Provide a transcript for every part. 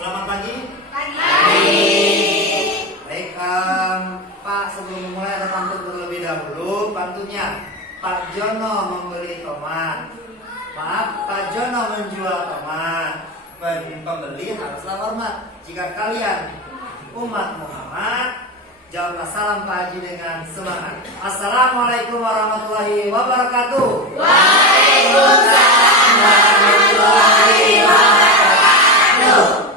Selamat pagi. Baik, Pak, sebelum memulai ada pantun terlebih dahulu. Pantunnya, Pak Jono membeli tomat. Maaf, Pak Jono menjual tomat. Pembeli haruslah hormat. Jika kalian umat Muhammad, jawablah salam Pak Haji dengan semangat. Assalamualaikum warahmatullahi wabarakatuh. Waalaikumsalam warahmatullahi wabarakatuh.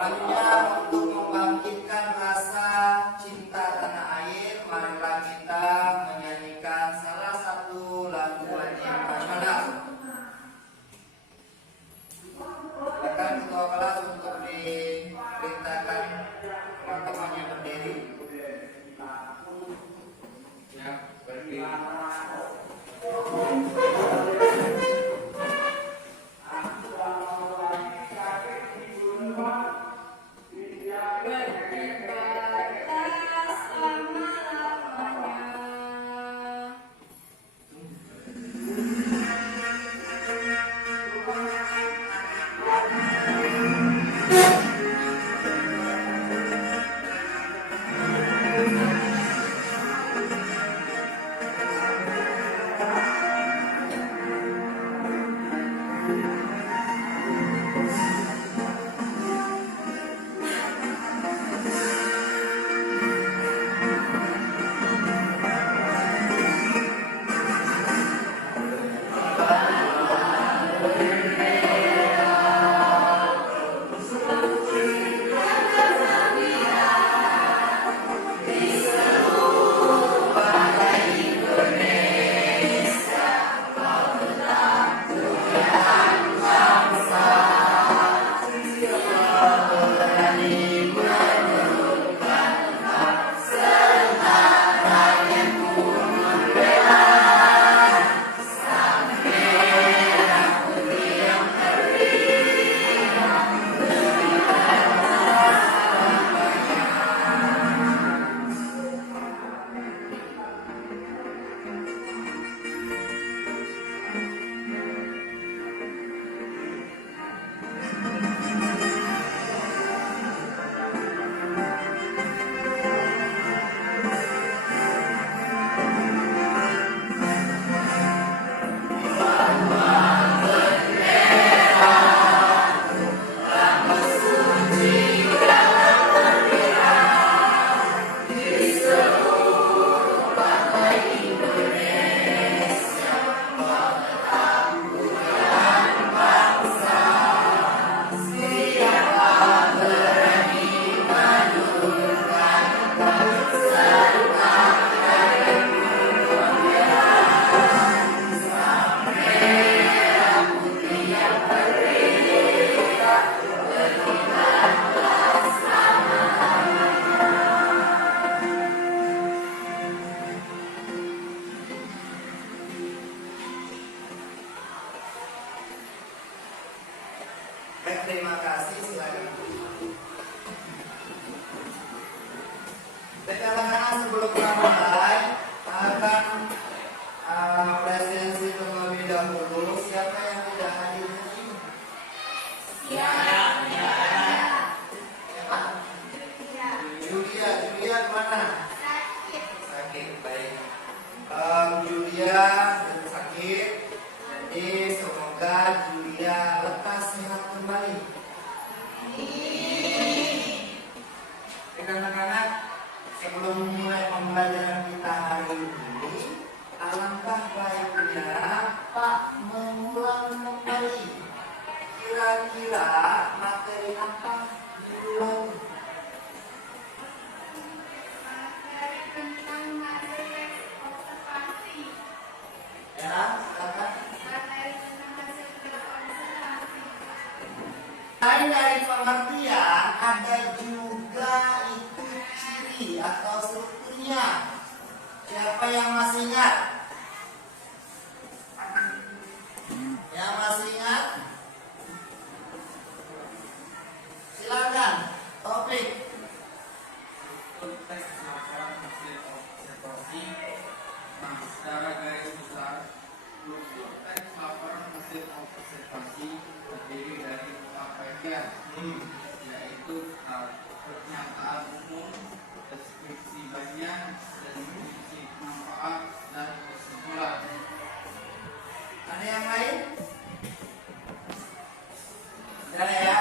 Selanjutnya, untuk membangkitkan rasa cinta tanah air, marilah kita menyanyikan salah satu lagu wajib nasional. Silakan ketua kelas untuk diperintahkan teman-temannya berdiri. Ya, berdiri. Baik, terima kasih. Silakan. Baik, anak-anak, sebelum kita mulai akan presensi terlebih dahulu. Siapa yang tidak hadir di sini? Siapa? Julia kemana? Sakit. Baik. Julia sakit. Jadi semoga Julia lekas sehat kembali. Anak-anak, sebelum mulai pembelajaran kita hari ini, alangkah baiknya Pak mengulang silakan. Selain dari pengertian, ada juga itu ciri atau strukturnya. Siapa yang masih ingat? Yang masih ingat? Silakan. Topik. Teks laporan hasil observasi. Nah, secara garis besar, struktur teks laporan hasil observasi terdiri dari 4 bagian, yaitu pernyataan umum, deskripsi bagian, deskripsi manfaat, dan kesimpulan. Ada yang lain? Ada ya.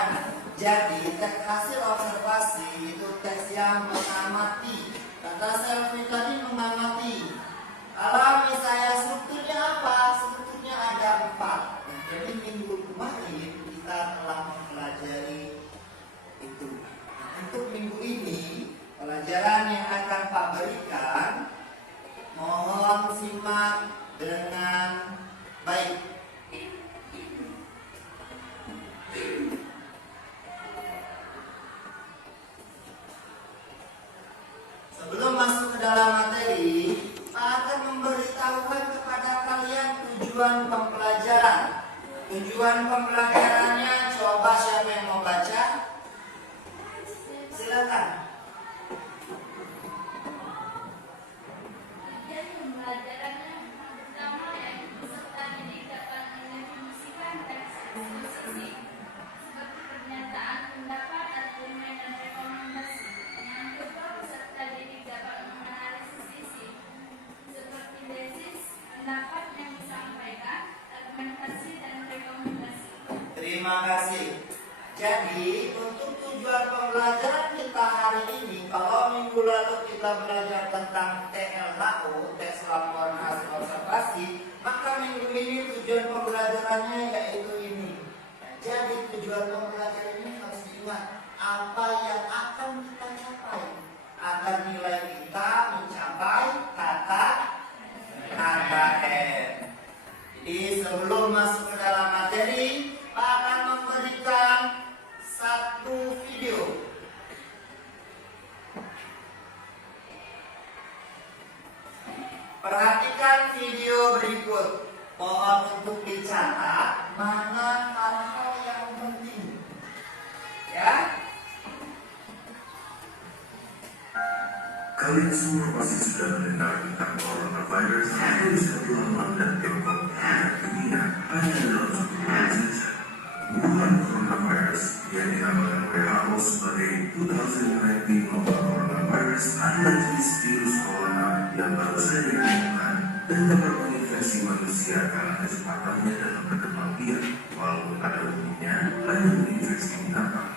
Jadi teks hasil observasi itu teks yang mengamati. Kata Selvi tadi mengamati. Kalau misalnya strukturnya apa? Strukturnya ada 4. Jadi minggu kemarin kita telah mempelajari itu. Nah, untuk minggu ini pelajaran yang akan Pak berikan, mohon simak dengan baik. Sebelum masuk ke dalam materi, Pak akan memberitahukan kepada kalian tujuan pembelajaran. Tujuan pembelajarannya, coba siapa yang mau baca? Silakan. Tujuan pembelajarannya pertama yaitu peserta didik dapat mendefinisikan teks eksposisi seperti pernyataan pendapat, argumen, dan rekomendasi. Yang kedua, peserta didik dapat menganalisis isi seperti tesis, pendapat yang disampaikan, argumentasi, dan rekomendasi. Terima kasih. Jadi untuk tujuan pembelajaran kita hari ini, kalau minggu lalu kita belajar tentang TLHO, teks laporan hasil observasi, maka minggu ini tujuan pembelajarannya yaitu ini. Nah, jadi tujuan pembelajaran ini harus diingat apa yang akan kita capai agar nilai kita mencapai kata KKM. Jadi sebelum masuk ke dalam materi, Pak akan memberikan satu video. Perhatikan video berikut. Mohon untuk dicatat mana hal-hal yang penting. Ya. Kalian semua pasti sudah mendengar tentang coronavirus. Virus yang telah melanda Tiongkok dan dunia hanya dalam 1 bulan saja. Wuhan coronavirus yang dinamakan WHO sebagai 2019 novel coronavirus adalah jenis virus corona yang baru saja ditemukan dan dapat menginfeksi manusia karena kecepatannya dalam berkembang biak, walaupun pada umumnya hanya menginfeksi binatang.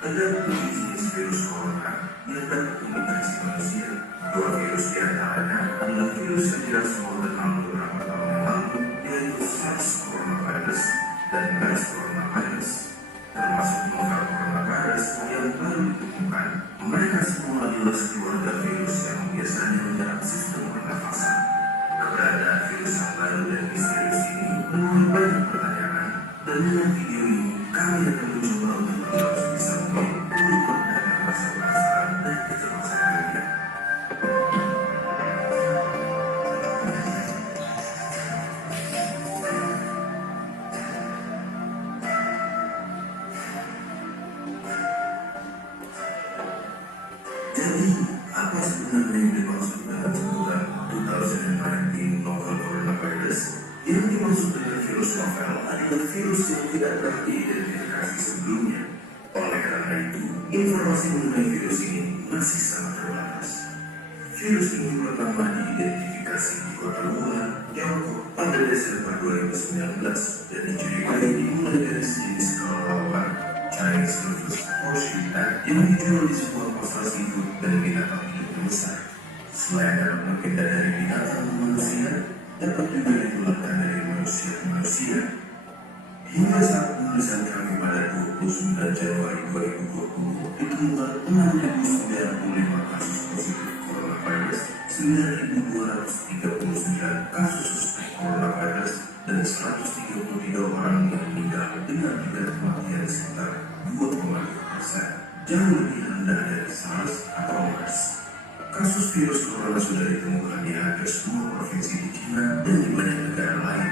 Ada 7 jenis virus corona yang dapat menginfeksi manusia. 2 virus diantaranya adalah virus yang kita semua kenal beberapa tahun yang lalu, yaitu SARS coronavirus dan MERS coronavirus. Termasuk novel coronavirus yang baru ditemukan, mereka semua adalah sekeluarga virus yang biasanya menyerang sistem pernafasan. Keberadaan virus yang baru dan misterius ini menuai banyak pertanyaan, dan dengan video ini kami akan mencoba untuk berlangsung bisa mungkin untuk meredakan rasa penasaran dan kecemasan kalian. Jadi, apa sebenarnya yang dimaksud dengan sebutan 2019 novel coronavirus? Yang dimaksud dengan virus novel adalah virus yang tidak pernah diidentifikasi sebelumnya. Oleh karena itu, informasi mengenai virus ini masih sangat terbatas. Virus ini pertama diidentifikasi di kota Wuhan, Tiongkok pada Desember 2019 dan dicurigai dimulai dari sejenis kelelawar Chinese Rufous Horseshoe yang dijual di sebuah pasar seafood dan binatang hidup yang besar. Selain dapat berpindah dari binatang ke manusia, dapat juga ditularkan dari manusia ke manusia. Hingga saat penulisan kami pada 29 Januari 2020 ditemukan 6.095 kasus positif coronavirus, 9.239 kasus suspek. coronavirus dan 133 orang yang meninggal dengan tingkat kematian sekitar 2,2%, jauh lebih rendah dari SARS atau MERS. Kasus virus corona sudah ditemukan di hampir semua provinsi di China dan di banyak negara lain.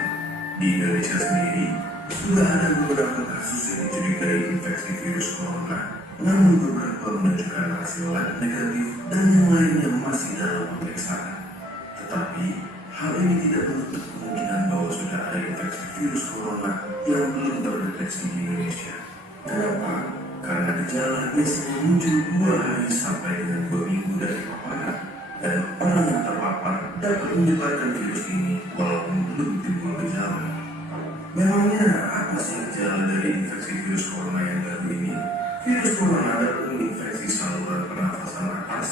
Di Indonesia sendiri, sudah ada beberapa kasus yang dicurigai infeksi virus corona, namun beberapa menunjukkan hasil lab negatif dan yang lainnya masih dalam pemeriksaan. Tetapi, hal ini tidak menutup kemungkinan bahwa sudah ada infeksi virus corona yang belum terdeteksi di Indonesia. Kenapa? Karena gejala biasanya muncul 2 hari sampai dengan 2 minggu dari paparan, dan orang yang terpapar dapat menyebarkan virus ini walaupun belum timbul gejala. Memangnya apa sih gejala dari infeksi virus corona yang baru ini? Virus corona dapat menginfeksi saluran pernafasan atas.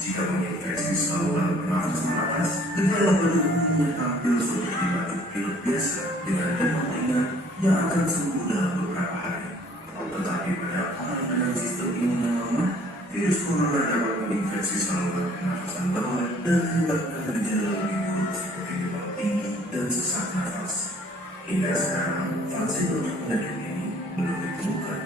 Jika menginfeksi saluran pernafasan atas, gejala pada umumnya tampil seperti batuk pilek biasa dengan demam ringan yang akan sembuh dalam beberapa hari. Tetapi pada orang dengan sistem imun yang lemah, virus corona dapat menginfeksi saluran pernafasan bawah dan menyebabkan gejala lebih buruk seperti demam tinggi dan sesak nafas. Hingga sekarang, vaksin untuk penyakit ini belum ditemukan.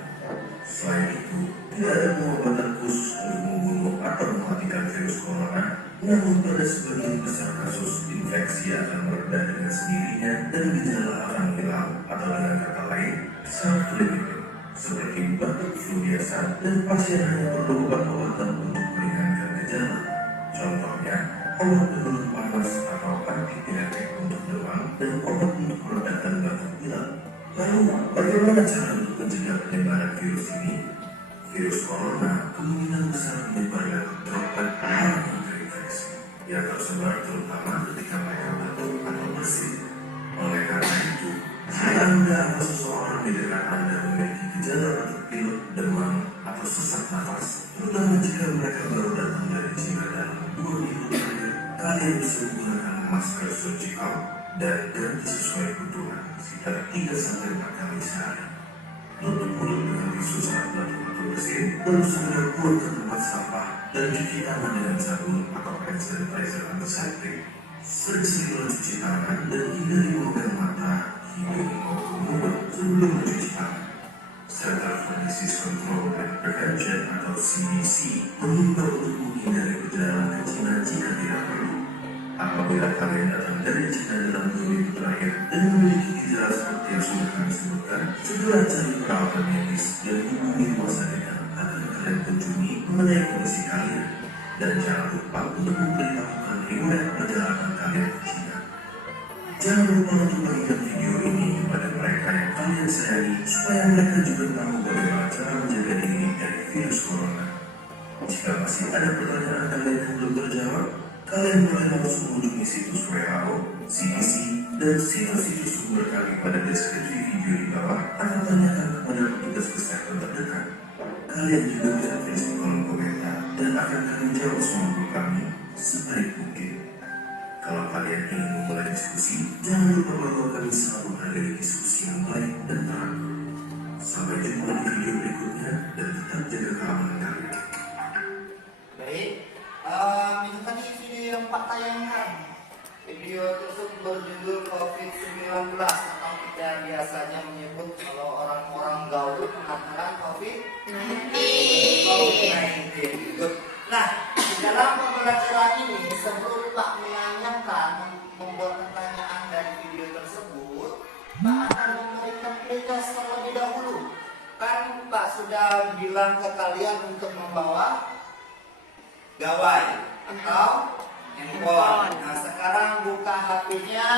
Selain itu, tidak ada pengobatan khusus untuk membunuh atau mematikan virus corona, namun pada sebagian besar kasus, infeksi akan mereda dengan sendirinya dan gejala akan hilang, atau dengan kata lain, self-limited, seperti batuk flu biasa dan pasien hanya perlu obat-obatan untuk meringankan gejala. Contohnya, obat penurun panas atau antipiretik untuk demam dan obat untuk meredakan batuk pilek. Lalu, bagaimana cara untuk mencegah penyebaran virus ini? Virus corona kemungkinan besar menyebar lewat droplet orang yang terinfeksi, yang tersebar terutama ketika mereka batuk atau bersin. Oleh karena itu, jika Anda atau seseorang di dekat Anda memiliki gejala batuk pilek, demam, atau sesak nafas, terutama jika mereka baru datang dari China dalam 2 minggu terakhir, kalian bisa menggunakan masker surgical dan ganti sesuai kebutuhan sekitar 3-4 kali sehari. Tutup mulut dengan tisu saat batuk atau bersin, lalu segera buang ke tempat sampah dan cuci tangan dengan sabun atau hand sanitizer antiseptik. Sering-sering cuci tangan dan hindari memegang mata, hidung maupun mulut sebelum mencuci tangan. Center for Disease Control and Prevention atau CDC mengimbau untuk menghindari perjalanan ke China jika tidak perlu. Apabila kalian datang dari China dalam 2 minggu terakhir dan memiliki gejala seperti yang sudah kami sebutkan, segera cari perawatan medis dan hubungi rumah sakit yang akan kalian kunjungi mengenai kondisi kalian. Dan jangan lupa untuk memberitahukan riwayat perjalanan kalian ke China. Jangan lupa untuk bagikan video ini kepada mereka yang kalian sayangi supaya mereka juga tahu bagaimana cara menjaga diri dari virus corona. Jika masih ada pertanyaan kalian yang belum terjawab, kalian boleh langsung mengunjungi situs WHO, CDC, dan situs-situs sumber kami pada deskripsi video di bawah atau tanyakan kepada petugas kesehatan terdekat. Kalian juga bisa tulis di kolom komentar dan akan kami jawab semampu kami sebaik mungkin. Kalau kalian ingin memulai diskusi, jangan lupa bahwa kami selalu menghargai diskusi yang baik dan teratur. Sampai jumpa di video berikutnya dan tetap jaga keamanan kalian. Baik, itu tadi video yang Pak tayangkan. Video tersebut berjudul COVID-19 atau kita biasanya menyebut kalau orang-orang gaul mengatakan COVID-19. Nah, di dalam pembelajaran ini sebelum Pak menanyakan, membuat pertanyaan dari video tersebut, Pak akan memberikan tugas terlebih dahulu. Kan Pak sudah bilang ke kalian untuk membawa gawai atau handphone. Nah, sekarang buka HP-nya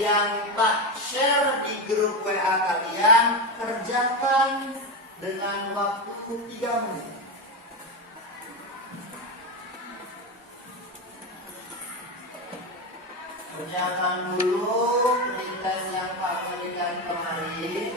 yang Pak share di grup WA kalian, kerjakan dengan waktu 3 menit. Kerjakan dulu tes yang Pak berikan kemarin.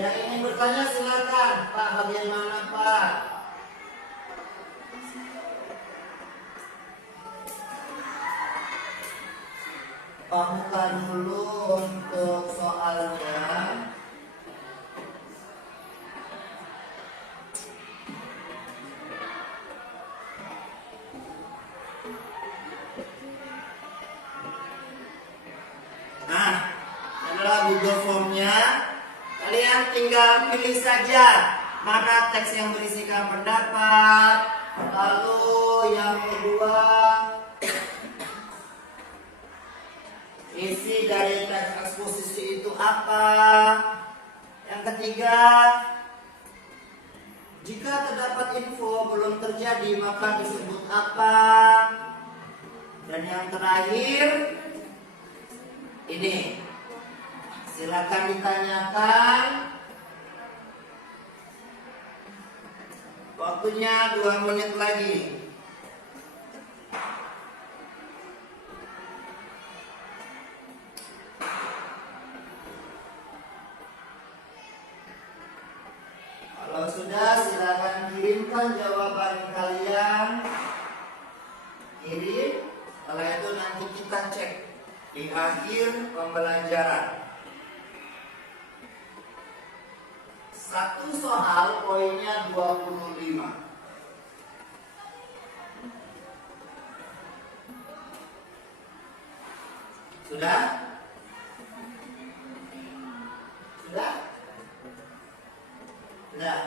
Yang ingin bertanya silakan. Pak, bagaimana Pak? Pak, buka dulu untuk soalnya. Nah, adalah Google Form-nya. Kalian tinggal pilih saja mana teks yang berisikan pendapat. Lalu yang kedua, isi dari teks eksposisi itu apa. Yang ketiga, jika terdapat info belum terjadi maka disebut apa. Dan yang terakhir, ini silakan ditanyakan. Waktunya 2 menit lagi. Kalau sudah, silakan kirimkan jawaban kalian. Kirim. Setelah itu nanti kita cek di akhir pembelajaran. Satu soal poinnya 25. Sudah? Sudah? Sudah.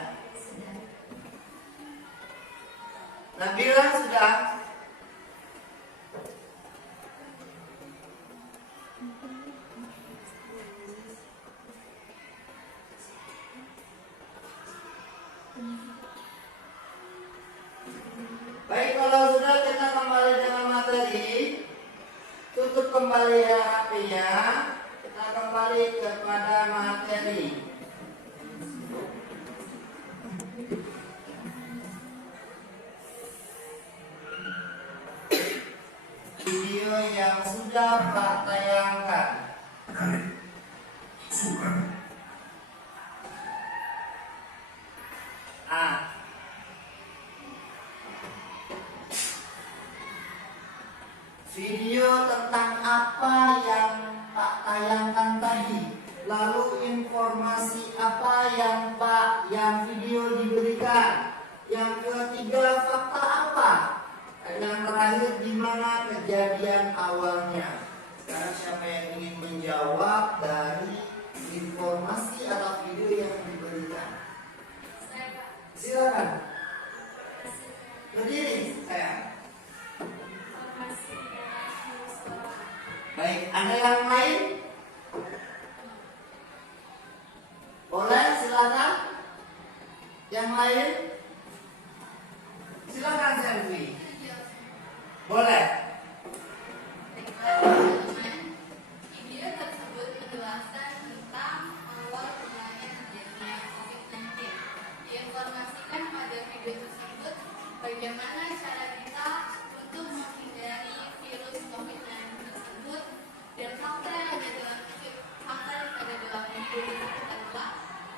Nabila sudah? Baik, kalau sudah kita kembali dengan materi. Tutup kembali ya HP-nya. Kita kembali kepada materi. Video yang sudah Pak tayangkan. Kali. Suka. Video tentang apa yang Pak tayangkan tadi. Lalu informasi apa yang video diberikan. Yang ketiga, fakta apa. Dan yang terakhir, di mana kejadian awalnya. Sekarang siapa yang ingin menjawab dari informasi atau video yang diberikan? Silakan. Berdiri, sayang. Baik, ada yang lain? Boleh, silakan. Yang lain? Silakan selfie. Boleh. Video tersebut menjelaskan tentang awal mulanya terjadinya COVID-19. Diinformasikan pada video tersebut bagaimana cara kita untuk menghindari virus COVID-19 tersebut, dan fakta yang ada dalam video tersebut adalah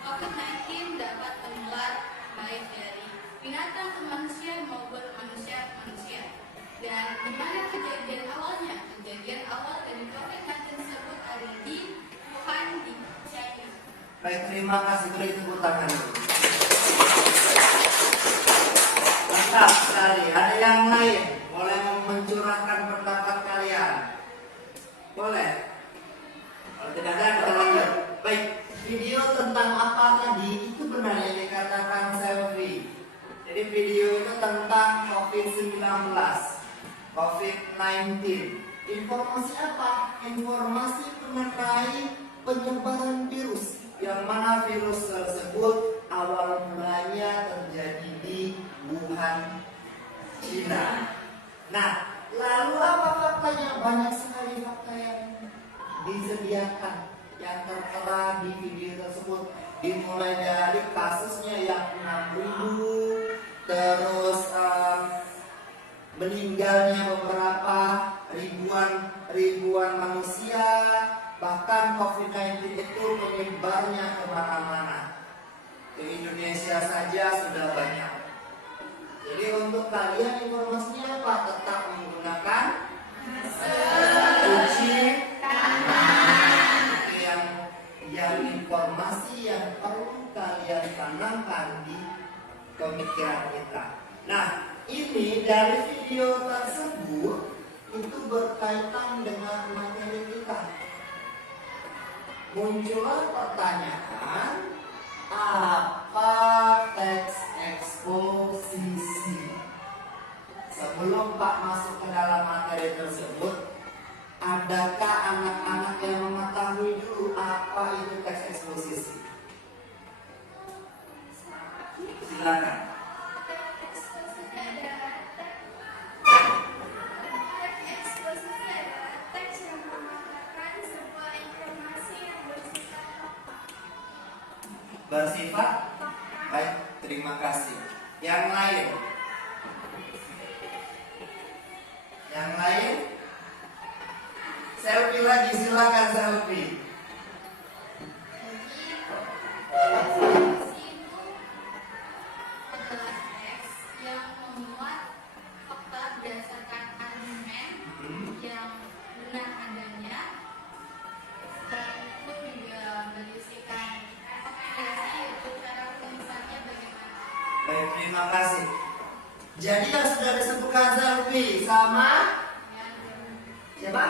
COVID-19 dapat menular baik dari binatang ke manusia maupun manusia ke manusia. Dan di mana kejadian awalnya? Kejadian awal dari COVID-19 tersebut ada di Wuhan, di China. Baik, terima kasih. Beri tepuk tangan dulu. Mantap sekali. Ada yang lain? Boleh mencurahkan pendapat kalian? Boleh. Kalau tidak ada, kita lanjut. Baik, video tentang apa tadi? Itu benar yang dikatakan Selvi. Jadi video itu tentang COVID-19. COVID-19. Informasi apa? Informasi mengenai penyebaran virus. Yang mana virus tersebut awal mulanya terjadi di Wuhan, China. Nah, lalu apa faktanya? Banyak sekali fakta yang disediakan, yang tertera di video tersebut. Dimulai dari kasusnya yang 6.000, terus meninggalnya beberapa ribuan manusia, bahkan COVID-19 itu menyebarnya kemana-mana. Di Indonesia saja sudah banyak. Jadi untuk kalian informasinya apa? Tetap menggunakan cuci tangan. Itu yang informasi yang perlu kalian tanamkan di pemikiran kita. Nah, ini dari video tersebut itu berkaitan dengan materi kita. Muncullah pertanyaan, apa teks eksposisi? Sebelum Pak masuk ke dalam materi tersebut, adakah anak-anak yang mengetahui dulu apa itu teks eksposisi? Silakan. Eksposisi adalah teks yang mengatakan sebuah informasi yang Bersifat baik, terima kasih. Yang lain? Yang lain? Selfie lagi, silakan selfie. Eksposisi itu adalah teks yang memuat fakta berdasarkan argumen yang benar adanya, dan itu juga berisikan evaluasi untuk cara penulisannya bagaimana. Baik, terima kasih. Jadi yang sudah disebutkan selfie sama siapa?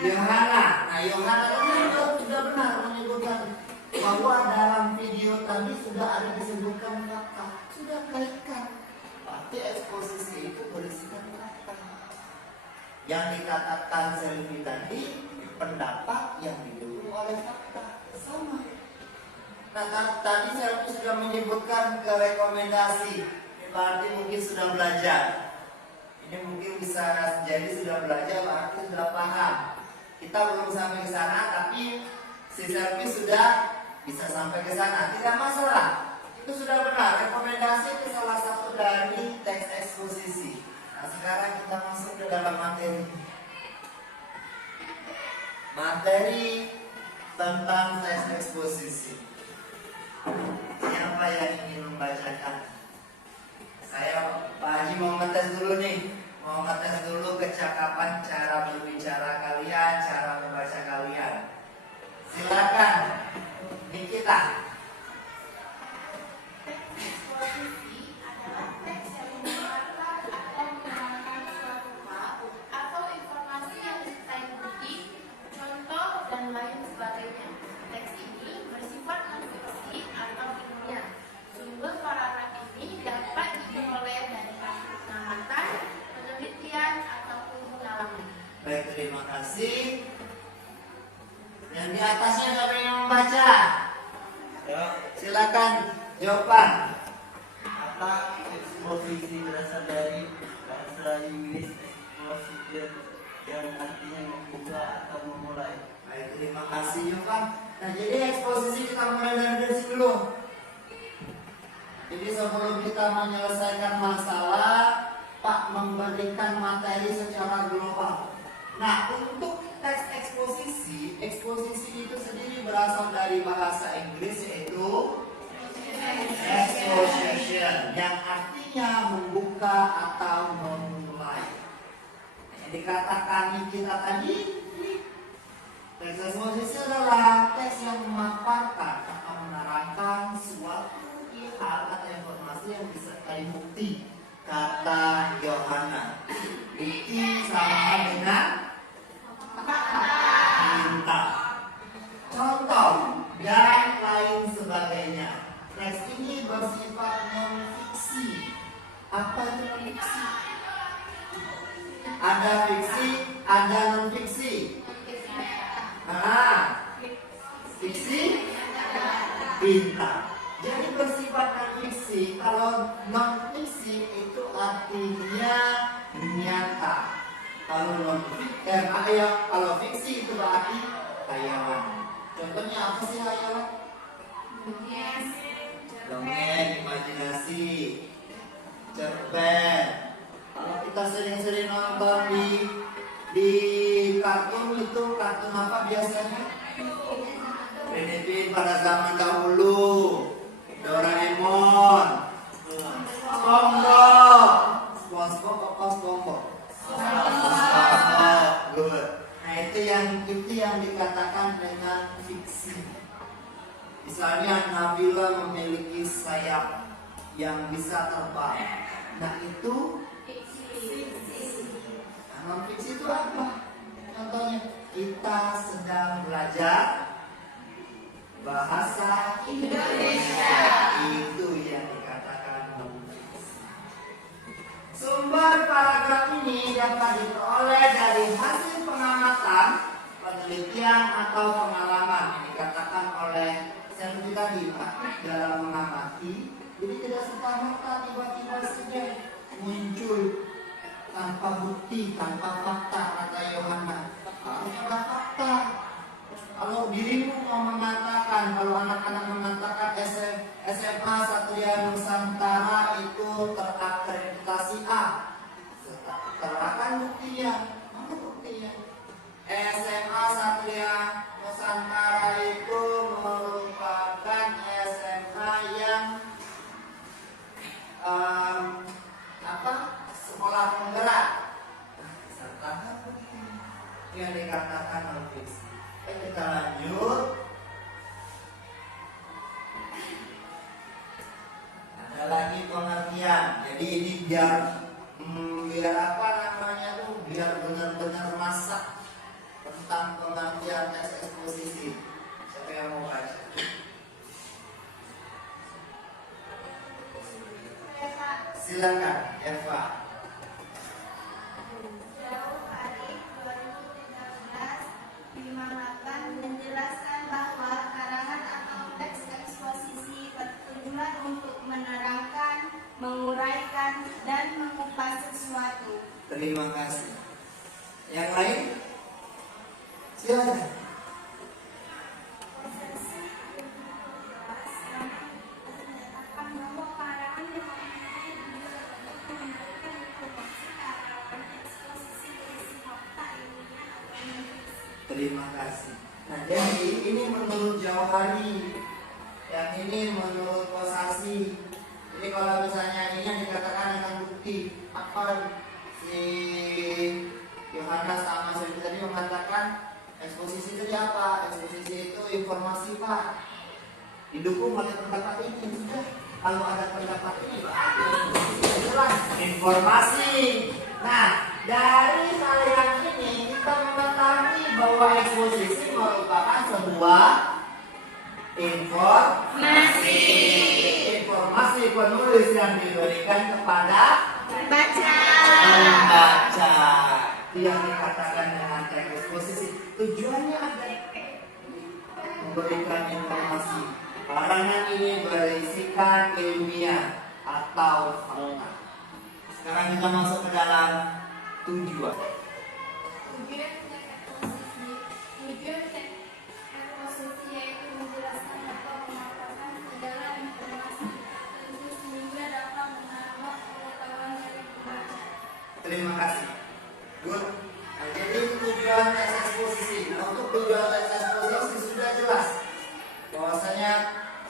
Yohana. Nah, Yohana ini sudah benar menyebutkan bahwa dalam video tadi sudah ada disebutkan fakta, sudah kaitkan. Berarti eksposisi itu berisikan fakta. Yang dikatakan selfie tadi pendapat yang didukung oleh fakta, sama. Nah, tadi selfie sudah menyebutkan ke rekomendasi, berarti mungkin sudah belajar. Ini mungkin bisa jadi sudah belajar, berarti sudah paham. Kita belum sampai ke sana, tapi si selfie sudah bisa sampai ke sana, tidak masalah. Itu sudah benar. Rekomendasi itu salah satu dari teks eksposisi. Nah, sekarang kita masuk ke dalam materi. Materi tentang teks eksposisi. Siapa yang ingin membacakan? Saya, Pak Haji mau ngetes dulu nih. Mau ngetes dulu kecakapan cara berbicara kalian, cara membaca kalian. Silakan, Nikita. Eksposisi adalah teks yang mengungkapkan atau menerangkan suatu hal atau informasi yang disertai bukti, contoh, dan lain sebagainya. Teks ini bersifat non-fiksi atau ilmiah. Sumber paragraf ini dapat diperoleh dari pengamatan, penelitian, ataupun pengalaman. Baik, terima kasih. Yang di atasnya siapa yang membaca? Silakan jawaban. Kata eksposisi berasal dari bahasa Inggris exposition yang artinya membuka atau memulai. Baik, terima kasih Yovan. Nah, jadi eksposisi kita mulai dari sini dulu. Jadi sebelum kita menyelesaikan masalah, Pak memberikan materi secara global. Nah, untuk teks eksposisi, eksposisi itu sendiri berasal dari bahasa Inggris yaitu exposition, yang artinya membuka atau memulai. Yang dikatakan kita tadi, teks eksposisi adalah teks yang memaparkan atau menerangkan suatu hal atau informasi yang disertai bukti. Kata Yohana, bukti sama dengan minta, contoh, dan lain sebagainya. Teks ini bersifat non-fiksi. Apa itu non-fiksi? Ada fiksi, ada non-fiksi. Nah, fiksi, pintar. Jadi bersifat non-fiksi. Kalau non-fiksi itu artinya nyata. Kalau fiksi itu berarti hayalan. Contohnya apa sih hayalan? Dongeng, imajinasi, cerpen. Kalau kita sering-sering nonton di kartun itu, kartun apa biasanya? Benefit pada zaman dahulu. SpongeBob. SpongeBob apa SpongeBob? SpongeBob. Good. Nah itu yang dikatakan dengan fiksi. Misalnya Nabila memiliki sayap yang bisa terbang. Nah itu non fiksi itu apa? Contohnya kita sedang belajar bahasa Indonesia. Itu yang dikatakan non fiksi. Sumber paragraf ini dapat diperoleh dari hasil pengamatan, penelitian atau pengalaman yang dikatakan oleh Selvi tadi, Pak, dalam mengamati. Jadi tidak serta-merta tiba-tiba saja muncul tanpa bukti, tanpa fakta, kata Yohana. Harus ada fakta. Kalau dirimu mau mengatakan, kalau anak-anak mengatakan SMA Satria Nusantara itu terakreditasi A, serahkan buktinya. Mana buktinya? SMA Satria Nusantara itu merupakan SMA yang sekolah penggerak. Sertakan buktinya. Yang dikatakan non fiksi. Kita lanjut. Ada lagi pengertian. Jadi ini biar apa namanya tuh? Biar benar-benar masak tentang pengertian teks eksposisi. Siapa yang mau baca? Silakan, Eva. Jauh hari 2013 dimanakan menjelaskan bahwa karangan atau teks eksposisi bertujuan untuk menerangkan, menguraikan, dan mengupas sesuatu. Terima kasih. Yang lain? Silakan. Terima kasih. Nah, jadi ini menurut Jauhari, yang ini menurut Kosasi. Jadi kalau misalnya ini yang dikatakan dengan bukti, apa si Yohanes sama Selvi tadi mengatakan eksposisi itu apa? Eksposisi itu informasi, Pak. Didukung oleh pendapat ini. Sudah, kalau ada pendapat ini, Pak, eksposisi jelas informasi. Nah, dari kalian ini kita mengetahui bahwa eksposisi merupakan sebuah informasi penulis yang diberikan kepada pembaca. Itu yang dikatakan dengan teks eksposisi. Tujuannya ada memberikan informasi. Karangan ini berisikan ilmiah atau fakta. Sekarang kita masuk ke dalam tujuan. Tujuan teks eksposisi yaitu menjelaskan atau memaparkan segala informasi tentu sehingga dapat menambah pengetahuan dari pembaca. Terima kasih. Good. Nah, jadi tujuan teks eksposisi. Nah, untuk tujuan teks eksposisi sudah jelas. Bahwasanya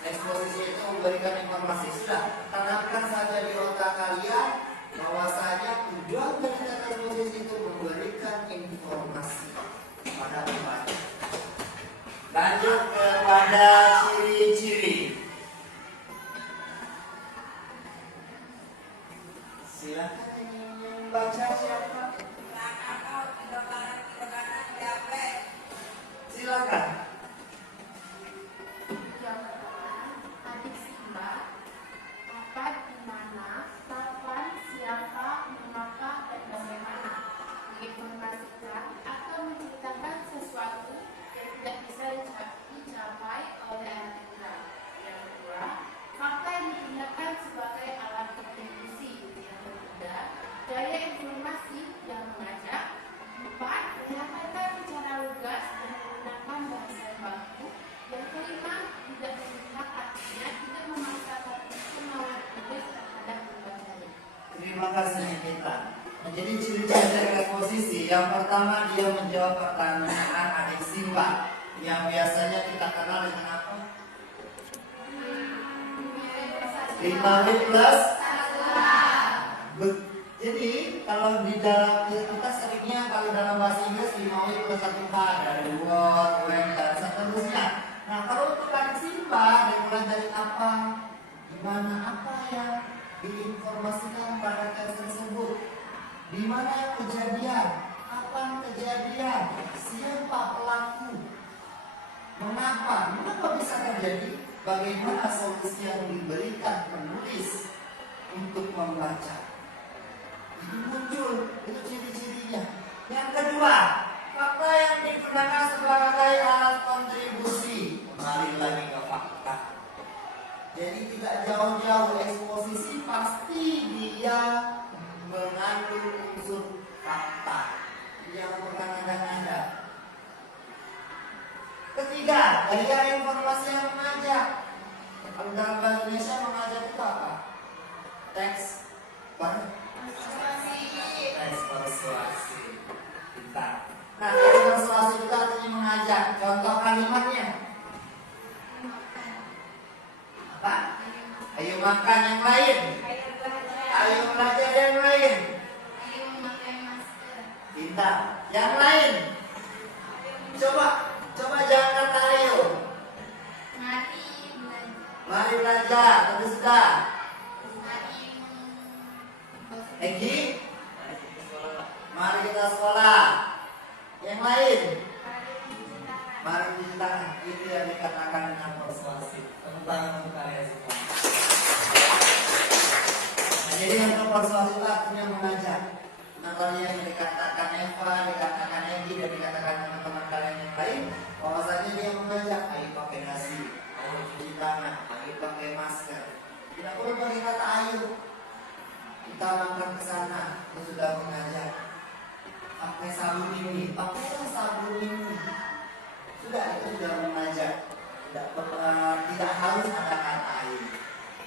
eksposisi itu memberikan informasi. Sudah, tanamkan saja di otak kalian bahwasanya tujuan dari teks eksposisi itu memberikan informasi pada pembaca. Lanjut kepada ciri-ciri. Silakan yang baca siapa? Silakan. Yang pertama, adik Simba, apa, di mana, kapan, siapa, mengapa, dan bagaimana. Menginformasikan atau menceritakan sesuatu yang tidak bisa dicapai oleh anak kita. Yang kedua, fakta yang digunakan sebagai alat kontribusi. Yang ketiga, daya informasi yang mengajak. Empat, menyampaikan secara lugas dan menggunakan bahasa yang baku. Yang kelima, tidak memihak, artinya tidak memaksakan kemauan penulis terhadap pembacanya. Terima kasih Nikita. Nah, jadi ciri-ciri dari eksposisi yang pertama dia menjawab pertanyaan adik Simba yang biasanya kita kenal dengan apa? 5W plus jadi kalau di dalam kita seringnya kalau dalam bahasa Inggris 5W plus 1H dari what, when, dan seterusnya. Nah kalau untuk adik simpa dimulai dari apa, gimana, apa yang diinformasikan pada teks tersebut, di mana yang kejadian, kapan kejadian, siapa pelaku, mengapa bisa terjadi, bagaimana solusi yang diberikan penulis untuk membaca. Itu muncul, itu ciri-cirinya. Yang kedua, fakta yang digunakan sebagai alat kontribusi. Kembali lagi ke fakta. Jadi tidak jauh-jauh eksposisi, pasti dia mengandung unsur fakta yang berkaitan. Ketiga, gaya informasi yang mengajak. Kalau dalam bahasa Indonesia mengajak itu apa? Teks persuasi. Pintar. Nah, teks persuasi itu artinya mengajak. Contoh kalimatnya apa? Ayo makan yang lain. Ayo belajar yang lain. Ayo memakai masker. Pintar. Yang lain. Coba jangan kata ayo. Mari belajar. Mari belajar. Terus sudah. Mari Egi. Mari kita sekolah. Yang lain. Mari cuci tangan. Itu yang dikatakan dengan persuasif. Tepuk tangan untuk kalian semua. Nah, jadi untuk persuasif itu artinya mengajak. Nah, kalau yang dikatakan Eva, dikatakan Egi, dan dikatakan teman-teman kalian yang lain, bahwasanya dia mengajak, ayo pakai nasi, ayo cuci tangan, ayo pakai masker. Tidak perlu pakai kata ayo. Kita langkah ke sana, itu sudah mengajak. Pakai sabun ini, pakai sabun ini. Sudah, itu sudah mengajak. Tidak harus ada kata ayo.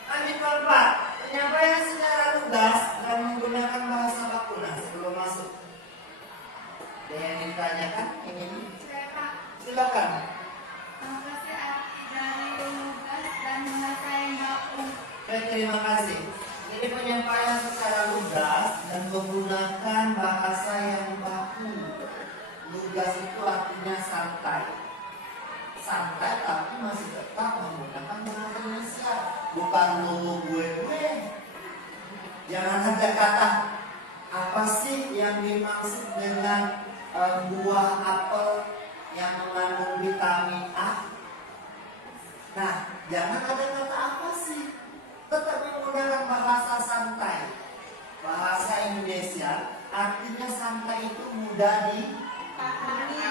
Lanjut keempat, penyampaian secara lugas dan menggunakan bahasa baku. Nah, sebelum masuk, ada yang ditanyakan ini? Silakan. Apa sih arti dari lugas dan bahasa yang baku? Terima kasih. Jadi penyampaian secara lugas dan menggunakan bahasa yang baku. Lugas itu artinya santai. Santai tapi masih tetap menggunakan bahasa Indonesia. Bukan lu gue. Jangan ada kata apa sih yang dimaksud dengan buah apel yang mengandung vitamin A. Nah, jangan ada kata apa sih. Tetap menggunakan bahasa santai. Bahasa Indonesia artinya santai itu mudah dipahami.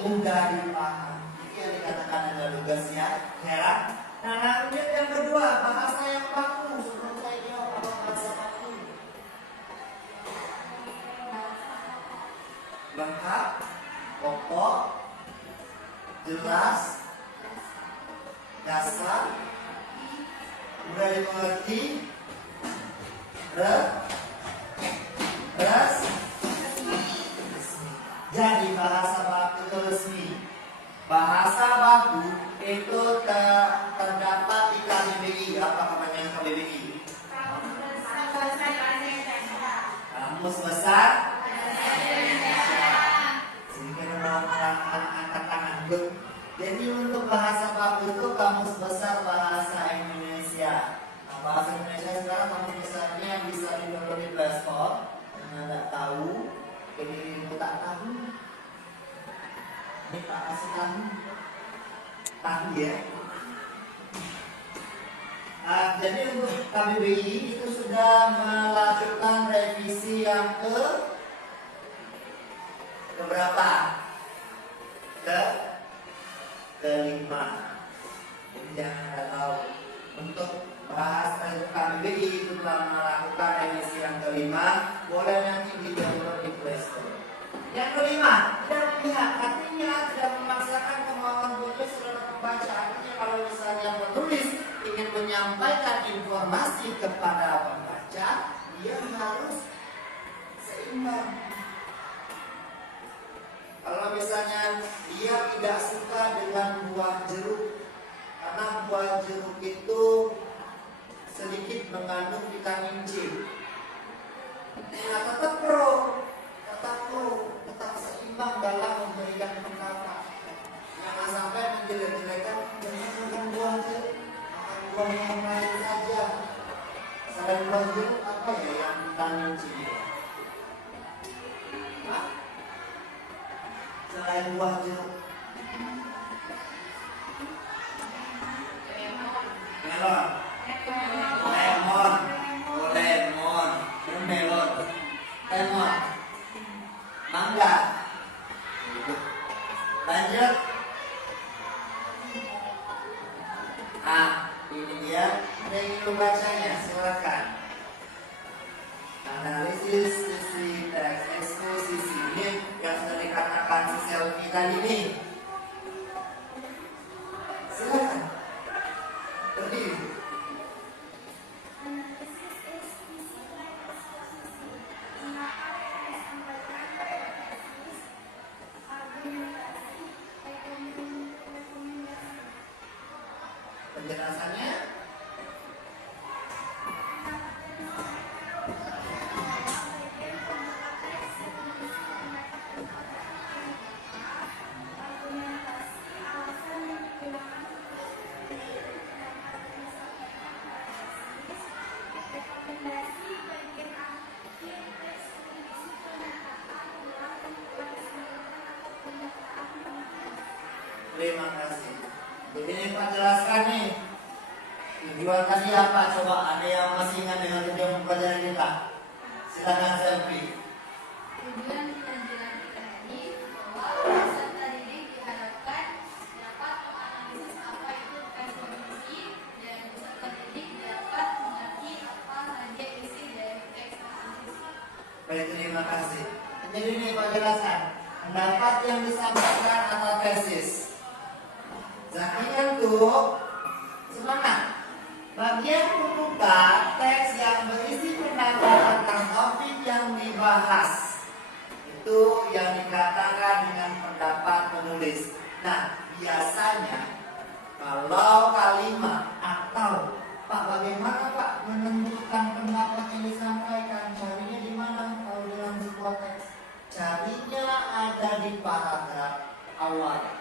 Itu yang dikatakan adalah lugasnya. Heran. Nah, kemudian yang kedua, bahasa yang baku. Sebelum saya jawab apa bahasa baku. Lengkap, pokok, jelas, dasar, mudah dimengerti, resmi. Jadi bahasa baku itu resmi. Bahasa baku itu terdapat di KBBI. Apa kepanjangan KBBI? Kamus Besar angkat tangan. Jadi untuk bahasa baku itu kamus besar bahasa Indonesia. Nah, bahasa Indonesia sekarang kamus besarnya bisa di-download di Play Store. Karena tidak tahu, jadi ibu tak tahu. Ini tak kasih tahu ya. Jadi untuk KBBI itu sudah melakukan revisi yang keberapa? Kelima. Jadi jangan tahu. Untuk bahasa KBBI itu telah melakukan revisi yang kelima. Boleh nanti di-download di Play Store. Yang kelima, tidak memihak. Artinya tidak memaksakan kemauan penulis terhadap pembaca. Artinya kalau misalnya penulis ingin menyampaikan informasi kepada pembaca, dia harus seimbang. Kalau misalnya dia tidak suka dengan buah jeruk, karena buah jeruk itu sedikit mengandung vitamin C. Nah, tetap seimbang dalam memberikan pendapat. Jangan sampai menjelek-jelekan dengan makan buah jeruk, makan buah yang lain saja. Selain buah jeruk apa ya yang vitamin C? Hah? Selain buah jeruk, melon, lemon, mangga. Lanjut. Ini dia. Ada yang ingin membacanya, silakan. Analisis sisi teks eksposisi ini yang sudah dikatakan si Selvi tadi nih. Silakan. Berdiri. Penjelasannya terima kasih. Begini Pak jelaskan nih. Tujuan tadi apa? Coba ada yang masih ingat dengan tujuan pembelajaran kita? Silakan Selvi. Tujuan pelajaran kita ini bahwa peserta didik diharapkan dapat menganalisis apa itu teks kognitif dan peserta didik dapat mengerti apa saja isi dari teks kognitif. Baik, terima kasih. Jadi ini Pak jelaskan pendapat yang disampaikan atau tesis. Zakian tuh semangat. Bagian pembuka teks yang berisi pendapat tentang topik yang dibahas itu yang dikatakan dengan pendapat penulis. Nah, biasanya kalau kalimat atau Pak bagaimana Pak menentukan pendapat yang disampaikan? Carinya di mana kalau dalam sebuah teks? Carinya ada di paragraf awal.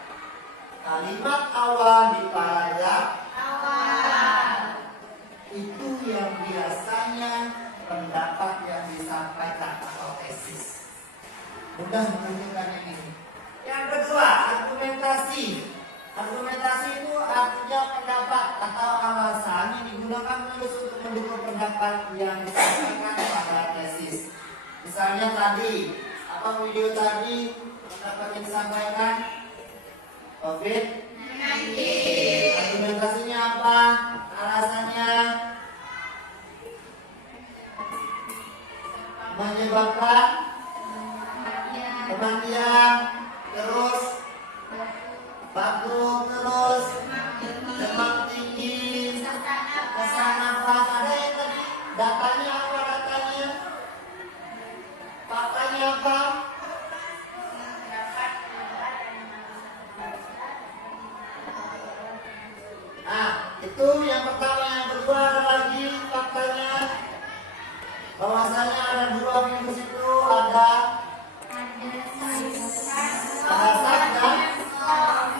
Kalimat awal di paragraf awal itu yang biasanya pendapat yang disampaikan atau tesis. Mudah menunjukkan yang ini. Yang kedua, argumentasi. Argumentasi itu artinya pendapat atau alasan yang digunakan penulis untuk mendukung pendapat yang disampaikan pada tesis. Misalnya tadi, apa video tadi pendapat yang disampaikan? COVID-19. Argumentasinya apa? Alasannya menyebabkan kematian, terus batuk, terus demam tinggi, sesak nafas. Ada yang tadi datanya apa? Datanya faktanya apa? Itu yang pertama. Yang kedua ada lagi faktanya bahwasanya ada dua virus itu, ada SARS dan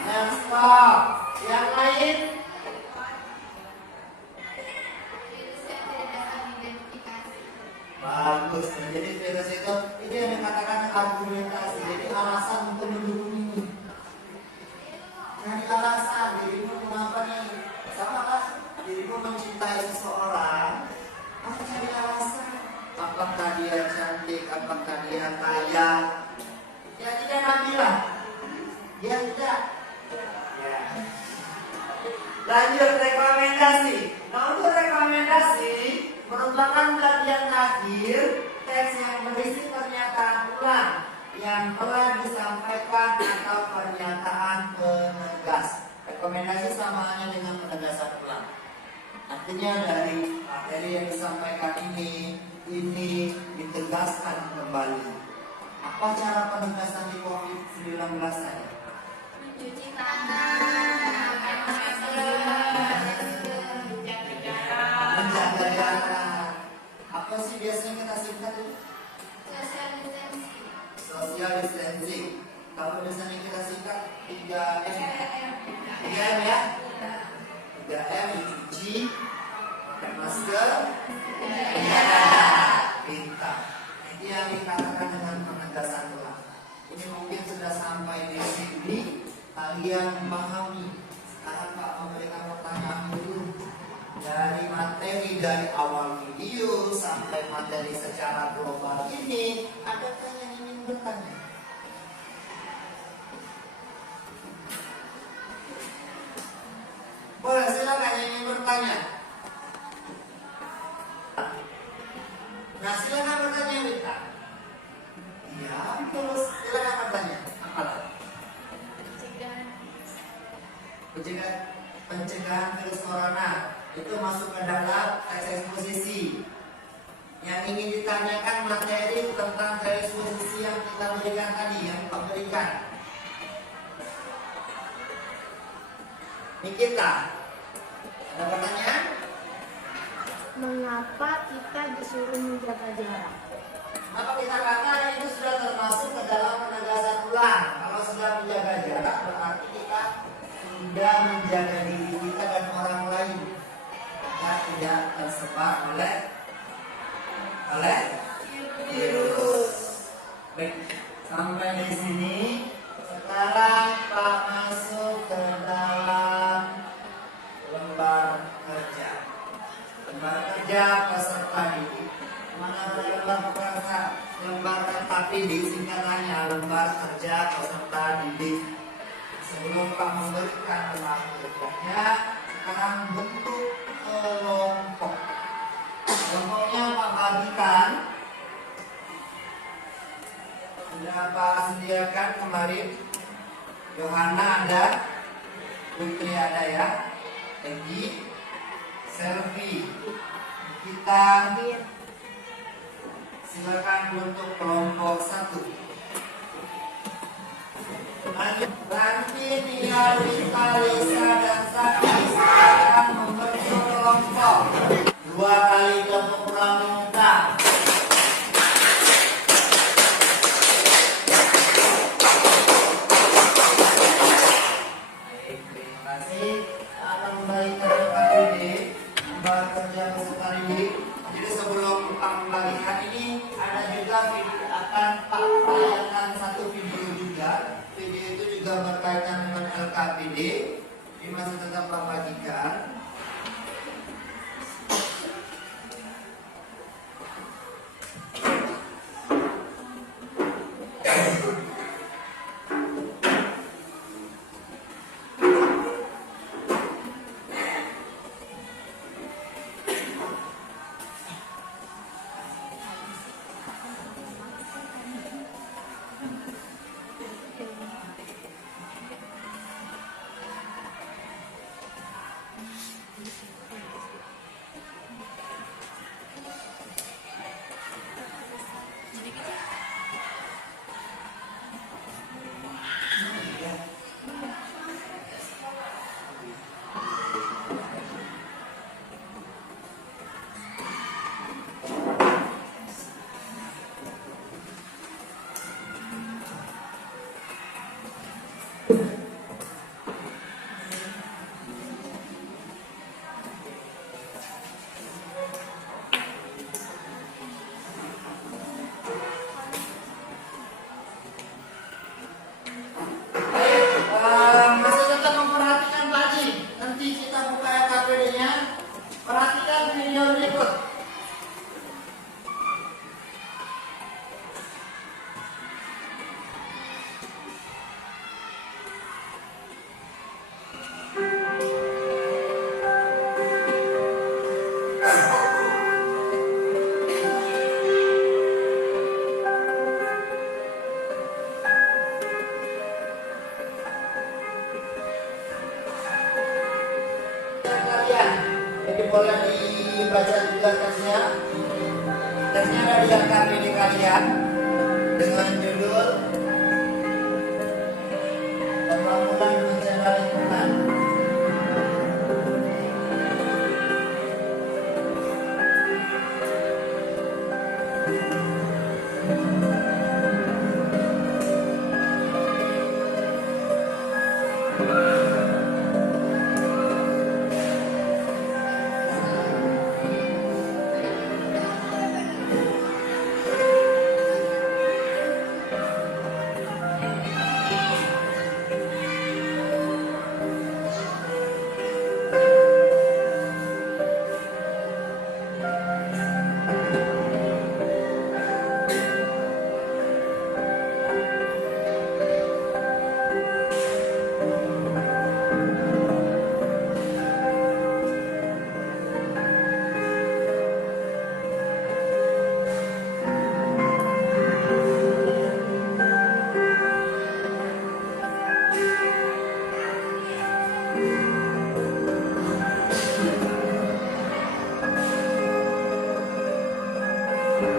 MERS-CoV. Yang lain bagus. Jadi virus itu yang dikatakan argumentasi. Jadi alasan untuk mendukung ini. Cari alasan dirimu kenapa nih? Sama lah, dirimu mencintai seseorang, kamu cari alasan. Apakah dia cantik, apakah dia kaya? Ya tidak Nabila, dia tidak. Ya. Lanjut rekomendasi. Nah, untuk rekomendasi merupakan bagian akhir teks yang berisi pernyataan ulang yang telah disampaikan atau pernyataan penegas. Rekomendasi sama halnya dengan penegasan ulang. Artinya dari materi yang disampaikan ini ditegaskan kembali. Apa cara penegasan di COVID-19 tadi? Mencuci tangan, Menjaga jarak, biasanya kita singkat itu? Social distancing. Social distancing. Kalau biasanya kita singkat 3M. 3M ya? 3M, cuci, pakai masker, pintar. Itu yang dikatakan dengan penegasan ulang. Ini mungkin sudah sampai di sini, kalian memahami. Sekarang Pak memberikan pertanyaan dulu dari materi dari awal video sampai materi secara global ini. Adakah yang ingin bertanya? Boleh, silakan yang ingin bertanya. Nah, silakan bertanya, Wita. Iya, terus silakan bertanya. Apa lagi? Pencegahan virus corona itu masuk ke dalam teks eksposisi. Yang ingin ditanyakan materi tentang teks eksposisi yang kita berikan tadi, yang Pak berikan. Nikita, ada pertanyaan? Mengapa kita disuruh menjaga jarak? Maka kita katakan itu sudah termasuk ke dalam penegasan ulang. Kalau sudah menjaga jarak berarti kita sudah menjaga diri kita dan orang lain agar tidak tersebar oleh virus. Baik, sampai di sini. Sekarang Pak masuk ke dalam lembar kerja. Lembar kerja peserta didik. Mana ada lembar peserta didik, singkatannya lembar kerja peserta didik. Sebelum Pak memberikan lembar kerjanya, sekarang bentuk kelompok. Kelompoknya Pak bagikan. Sudah Pak sediakan kemarin. Yohana ada, Putri ada ya, Egi, Selvi, kita silakan bentuk kelompok 1. Nanti tinggal Rita, Lisa, dan Saki silakan membentuk kelompok 2 kali tepuk pramuka. Jadi sebelum Pak membagikan ini ada juga video, akan Pak tayangkan satu video juga. Video itu juga berkaitan dengan LKPD. Ini masih tetap Pak bagikan. Masih tetap memperhatikan tadi. Nanti kita buka LKPD-nya. Perhatikan video berikut. Kalian, jadi boleh dibaca juga teksnya. Teksnya ada di LKPD kalian dengan judul Pembangunan Bencana Lingkungan. Baik,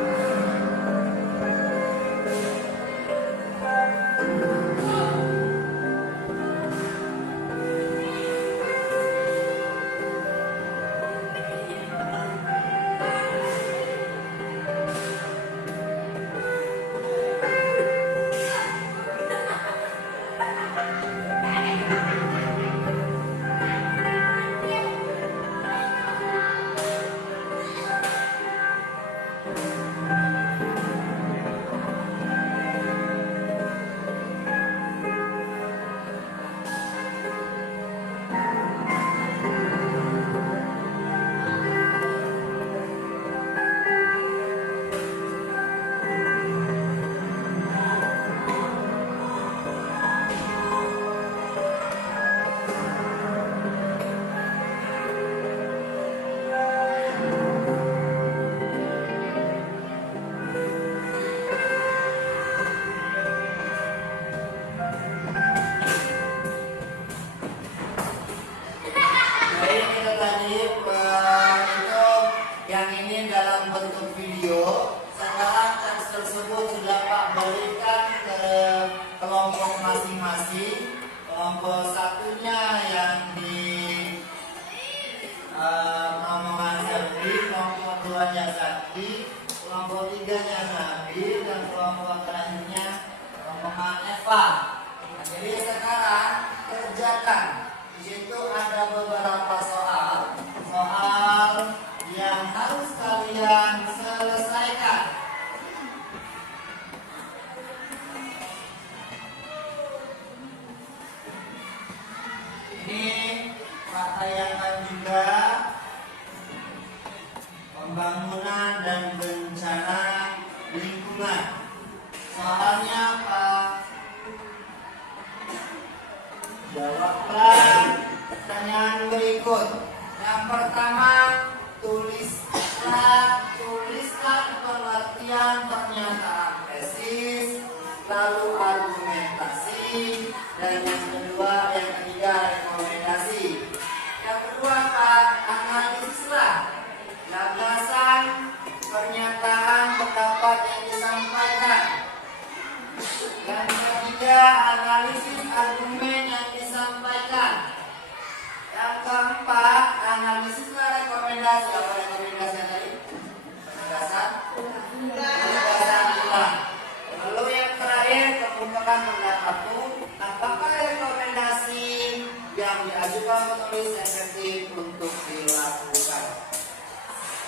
itu tadi itu yang ini dalam bentuk video. Sekarang teks tersebut sudah Pak berikan ke kelompok masing-masing. Kelompok satunya yang di Rombongan Serbi, kelompok duanya Sakti, kelompok tiganya Nabi, dan kelompok terakhirnya Rombongan Eva. Nah, jadi sekarang kerjakan. Di situ ada beberapa soal yang harus kalian selesaikan. Ini Pak tayangan juga pembangunan dan bencana lingkungan. Soalnya Pak, jawablah pertanyaan berikut. Yang pertama, tuliskan pengertian pernyataan tesis, lalu argumentasi, dan yang ketiga rekomendasi. Yang kedua Pak, analisislah gagasan, pernyataan, pendapat yang disampaikan. Yang ketiga, analisis argumen yang disampaikan. Yang keempat, analisislah rekomendasi. Apa rekomendasi tadi? Gagasan ulang. Lalu yang terakhir, kemukakan pendapatmu. Apakah rekomendasi yang diajukan penulis efektif untuk dilakukan?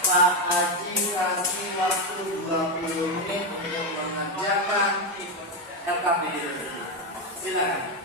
Pak Haji kasih waktu 20 menit untuk mengerjakan LKPD tersebut. Silakan.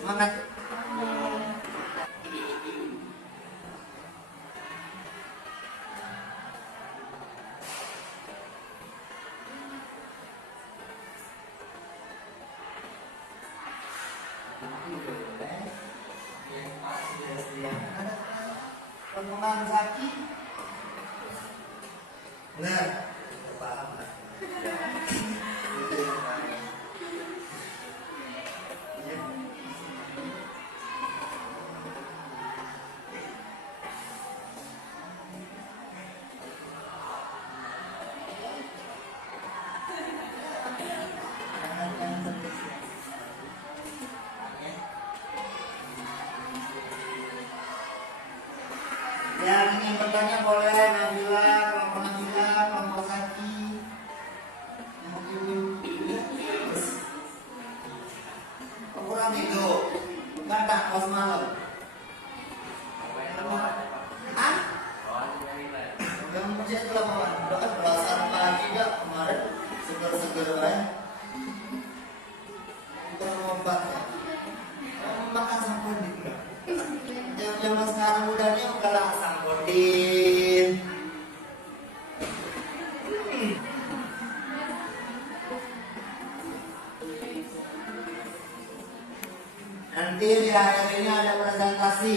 Semangat. Ada rombongan Zaki. Benar. Paham lah. Yang ingin bertanya boleh Nabila, kelompok Nabila, kelompok Zaki. Yang ibu, kurang itu, kan tak kos malam. Ah? Yang muncul itu lapangan, doa belasan pagi gak kemarin seger-seger banget. Kita lompat ya, makan sampudin gak? Zaman sekarang mudanya kalah sampudin. Nanti di akhir ini ada presentasi.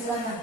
sebelahnya.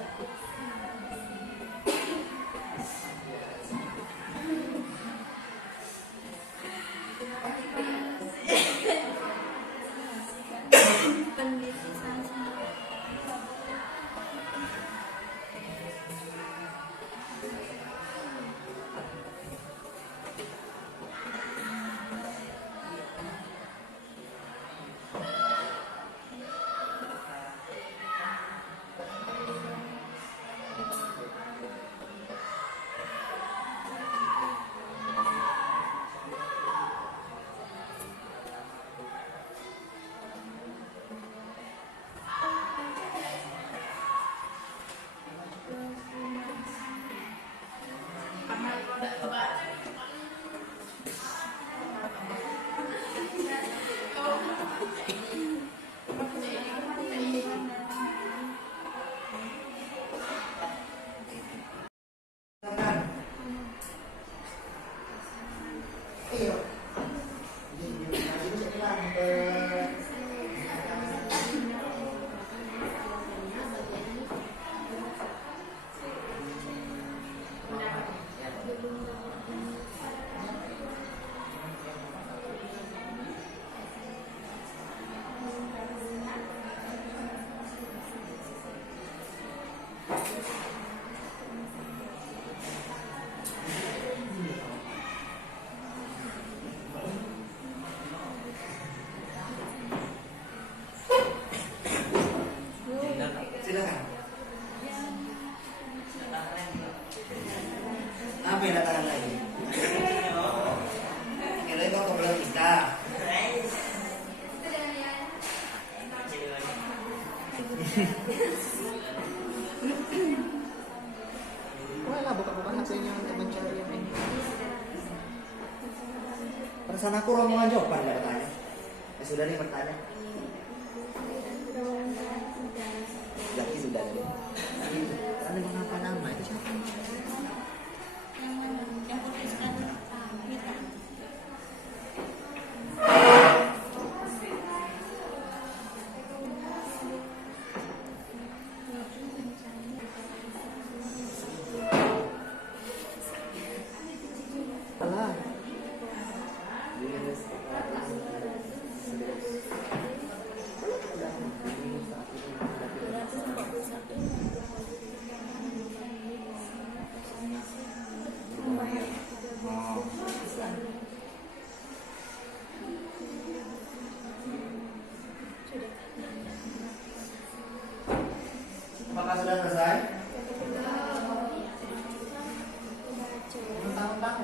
Silakan. Apa yang datang lagi? Kira-kira kau belum nikah. Wah, buka-buka hasilnya untuk mencari yang ini. Perasaan aku rombongan jawaban nggak bertanya. Ya sudah nih bertanya. Laki sudah ada. Tapi anda mengapa nama itu siapa? Yang putuskan Mita. Alah, Apakah sudah selesai? Mentang-mentang.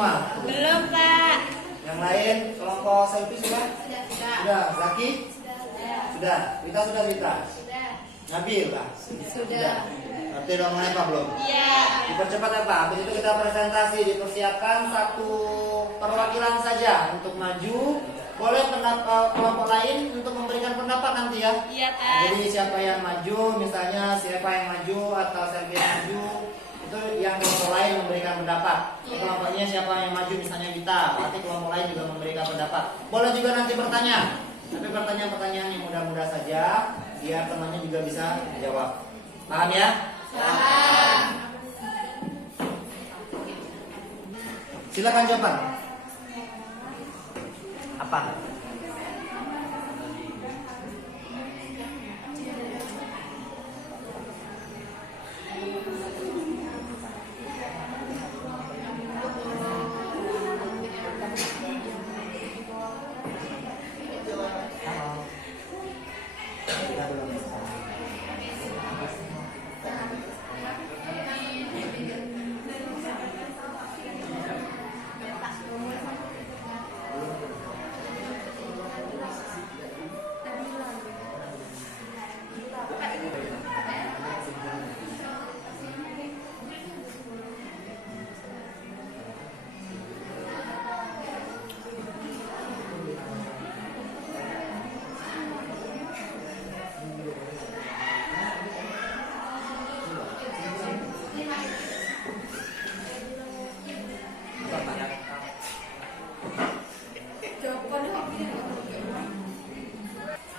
semua? Belum, Pak. Yang lain kelompok selfie sudah? Sudah. Sudah. Zaki? Sudah. Wita sudah Wita? Sudah. Nabil lah? Sudah. Nanti dong apa belum? Iya. Dipercepat apa? Habis itu kita presentasi, dipersiapkan satu perwakilan saja untuk maju. Boleh kelompok lain untuk memberikan pendapat nanti ya. Iya, Kak. Jadi siapa yang maju, misalnya siapa yang maju atau siapa yang maju, itu yang kelompok lain memberikan pendapat. Kelompoknya siapa yang maju, misalnya kita, berarti kelompok lain juga memberikan pendapat. Boleh juga nanti bertanya, tapi pertanyaan-pertanyaan yang mudah-mudah saja, biar temannya juga bisa jawab. Paham ya? Paham. Silakan jawaban. Apa?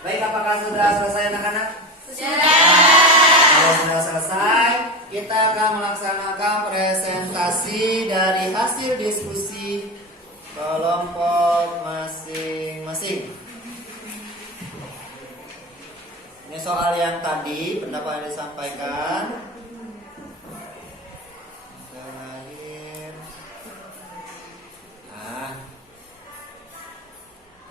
Baik, apakah sudah selesai anak-anak? Kalau sudah selesai, kita akan melaksanakan presentasi dari hasil diskusi kelompok masing-masing. Ini soal yang tadi, pendapat yang disampaikan. Terakhir. Nah,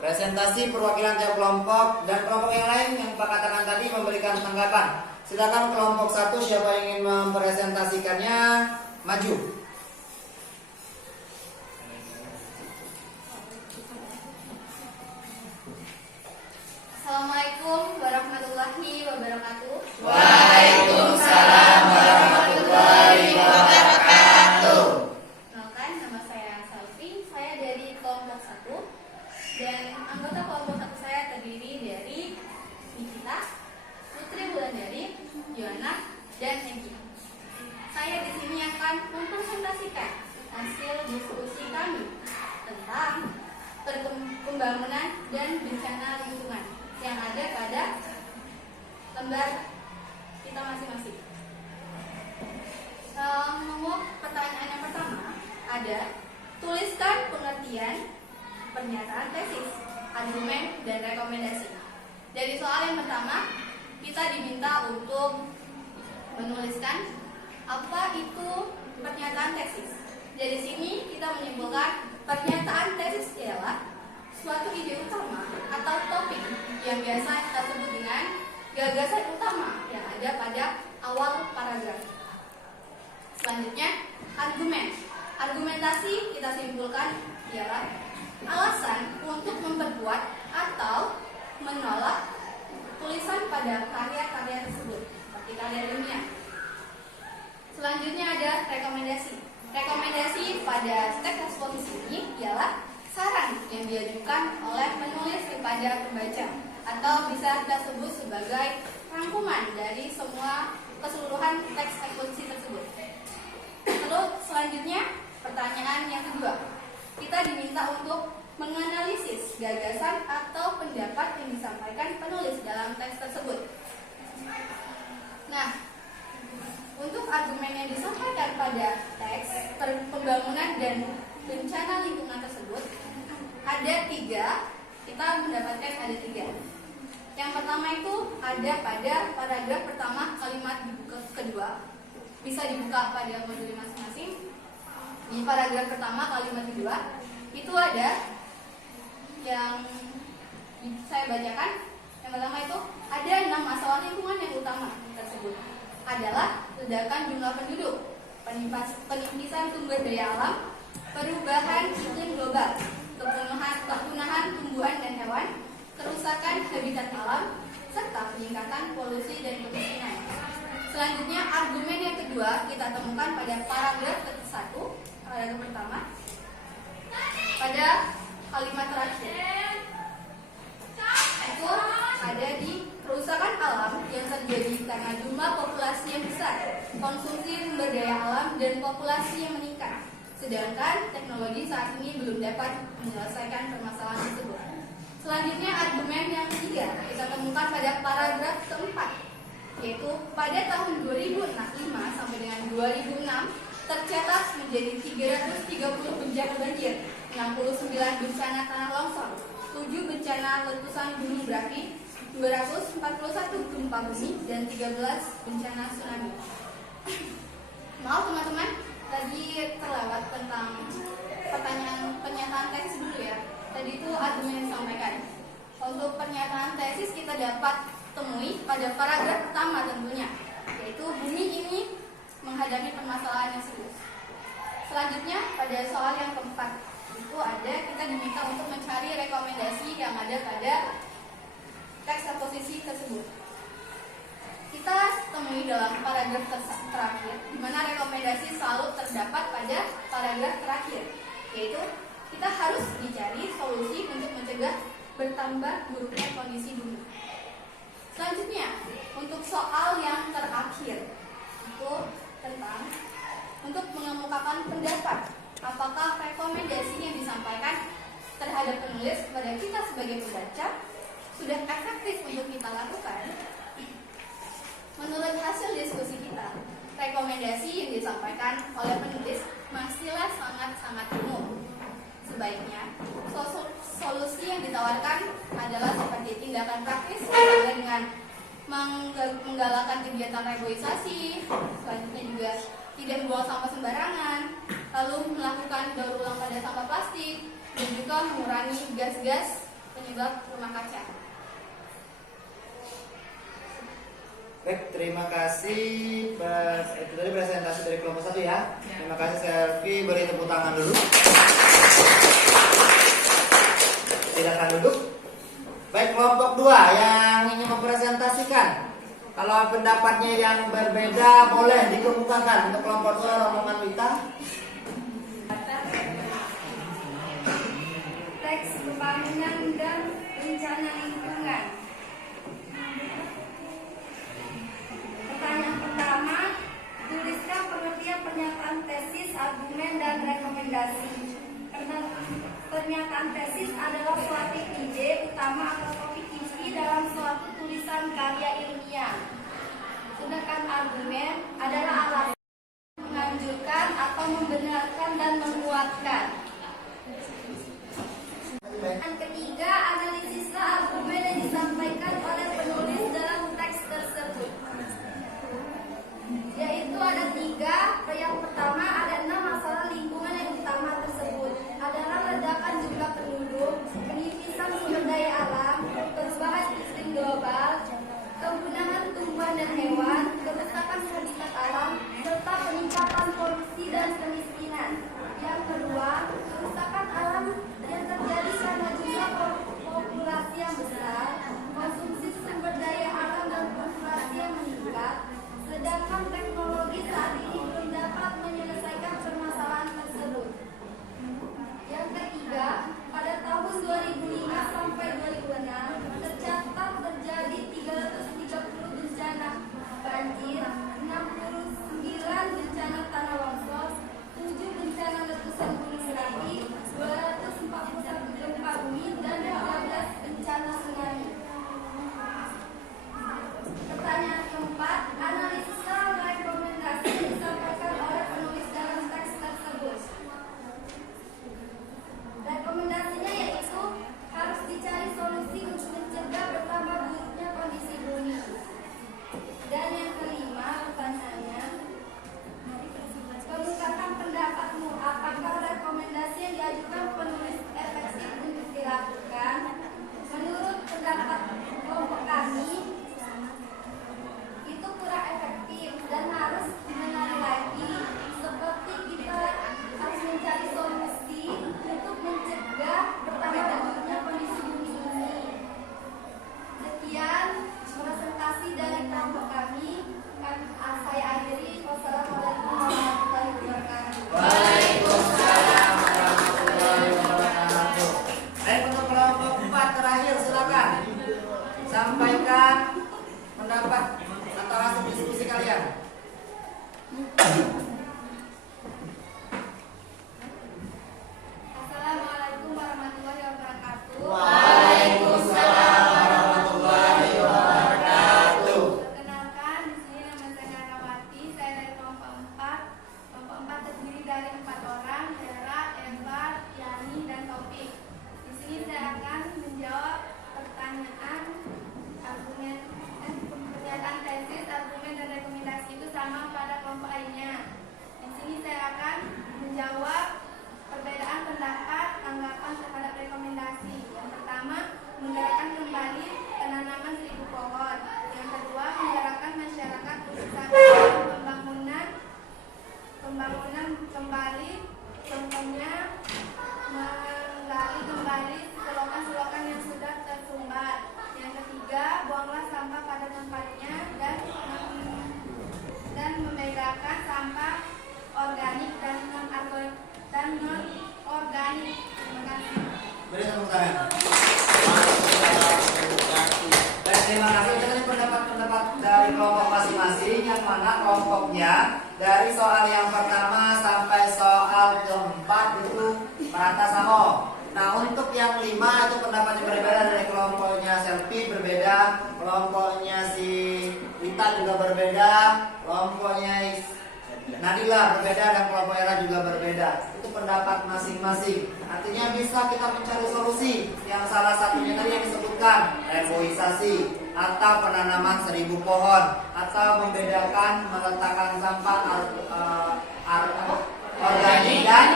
presentasi perwakilan tiap kelompok dan kelompok yang lain yang Pak katakan tadi memberikan tanggapan. Silakan kelompok 1 siapa yang ingin mempresentasikannya maju. Assalamualaikum warahmatullahi wabarakatuh. Waalaikumsalam warahmatullahi wabarakatuh. Kenalkan, nama saya Salvi. Saya dari kelompok 1 dan anggota kelompok 1 saya terdiri dari Nikita, Putri Wulandari, Yohana, dan Egi. Saya di sini akan mempresentasikan hasil diskusi kami tentang pembangunan dan bencana lingkungan yang ada pada lembar kita masing-masing. Pertanyaan yang pertama ada, tuliskan pengertian pernyataan tesis, argumen, dan rekomendasi. Dari soal yang pertama, kita diminta untuk menuliskan apa itu pernyataan tesis. Dari sini kita menyimpulkan pernyataan tesis adalah suatu ide utama atau topik yang biasa kita sebut dengan gagasan utama yang ada pada awal paragraf. Selanjutnya, argumen. Argumentasi kita simpulkan ialah alasan untuk memperkuat atau menolak tulisan pada karya-karya tersebut, seperti karya ilmiah. Selanjutnya ada rekomendasi. Rekomendasi pada teks eksposisi ini ialah saran yang diajukan oleh penulis kepada pembaca, atau bisa kita sebut sebagai rangkuman dari semua keseluruhan teks eksposisi tersebut. Lalu selanjutnya, pertanyaan yang kedua, kita diminta untuk menganalisis gagasan atau pendapat yang disampaikan penulis dalam teks tersebut. Nah, untuk argumen yang disampaikan pada teks pembangunan dan bencana lingkungan tersebut ada 3. Kita mendapatkan ada 3. Yang pertama itu ada pada paragraf pertama kalimat kedua. Bisa dibuka pada modul masing-masing. Di paragraf pertama kalimat kedua itu ada yang saya bacakan. Yang pertama itu ada 6 masalah lingkungan yang utama tersebut adalah ledakan jumlah penduduk, penimpisan sumber daya alam, perubahan iklim global, kepunahan tumbuhan dan hewan, kerusakan habitat alam, serta peningkatan polusi dan kemiskinan. Selanjutnya, argumen yang kedua kita temukan pada paragraf ke-1, paragraf pertama, pada kalimat terakhir. Itu ada di kerusakan alam yang terjadi karena jumlah populasi yang besar, konsumsi sumber daya alam, dan populasi yang meningkat. Sedangkan teknologi saat ini belum dapat menyelesaikan permasalahan tersebut. Selanjutnya, argumen yang ketiga kita temukan pada paragraf keempat, yaitu pada tahun 2005 sampai dengan 2006 tercatat menjadi 330 bencana banjir, 69 bencana tanah longsor, 7 bencana letusan gunung berapi, 241 gempa bumi, dan 13 bencana tsunami. Maaf teman-teman, tadi terlewat tentang pernyataan tesis dulu ya. Tadi itu argumen yang disampaikan. Untuk pernyataan tesis kita dapat temui pada paragraf pertama tentunya, yaitu bumi ini menghadapi permasalahan yang serius. Selanjutnya pada soal yang keempat itu ada kita diminta untuk mencari rekomendasi yang ada pada teks eksposisi tersebut. Kita temui dalam paragraf terakhir, di mana rekomendasi selalu terdapat pada paragraf terakhir, yaitu kita harus dicari solusi untuk mencegah bertambah buruknya kondisi bumi. Selanjutnya, untuk soal yang terakhir itu tentang untuk mengemukakan pendapat apakah rekomendasi yang disampaikan terhadap penulis kepada kita sebagai pembaca sudah efektif untuk kita lakukan. Menurut hasil diskusi kita, rekomendasi yang disampaikan oleh penulis masihlah sangat-sangat umum. Sebaiknya, solusi yang ditawarkan adalah seperti tindakan praktis dengan menggalakkan kegiatan reboisasi, selanjutnya juga tidak membuang sampah sembarangan, lalu melakukan daur ulang pada sampah plastik, dan juga mengurangi gas-gas penyebab rumah kaca. Baik, terima kasih itu tadi presentasi dari kelompok 1 ya. Terima kasih Selvi, beri tepuk tangan dulu. Silakan duduk. Baik, kelompok 2 yang ingin mempresentasikan. Kalau pendapatnya yang berbeda boleh dikemukakan. Untuk kelompok 2 rombongan Wita. Teks pembangunan dan rencana lingkungan. Pertanyaan pertama, tuliskan pengertian pernyataan tesis, argumen, dan rekomendasi. Pernyataan tesis adalah suatu ide utama atau topik inti dalam suatu tulisan karya ilmiah. Sedangkan argumen adalah alasan menganjurkan atau membenarkan dan menguatkan. Yang ketiga, analisislah argumen yang disampaikan oleh penulis dalam teks tersebut. Yaitu ada 3. Yang pertama ada 6 masalah lingkungan yang utama tersebut adalah ledakan jumlah penduduk, penipisan sumber daya alam, perubahan iklim global, kepunahan tumbuhan dan hewan, kerusakan habitat alam, serta peningkatan polusi dan kemiskinan. Yang kedua, kerusakan alam yang terjadi karena jumlah populasi yang besar, konsumsi sumber daya alam dan populasi yang meningkat. Sedangkan teknologi saat ini belum dapat menyelesaikan permasalahan tersebut. Yang ketiga, pada tahun 2005 sampai 2006 tercatat terjadi 330 bencana dari kelompok masing-masing, yang mana kelompoknya dari soal yang pertama sampai soal keempat itu merata sama. Nah, untuk yang 5 itu pendapatnya berbeda, dari kelompoknya Selfie berbeda, kelompoknya si Wita juga berbeda, kelompoknya Nadila berbeda, dan kelompok Era juga berbeda. Itu pendapat masing-masing. Artinya bisa kita mencari solusi. Yang salah satunya tadi yang disebutkan reboisasi, atau penanaman 1000 pohon, atau membedakan meletakkan sampah organik dan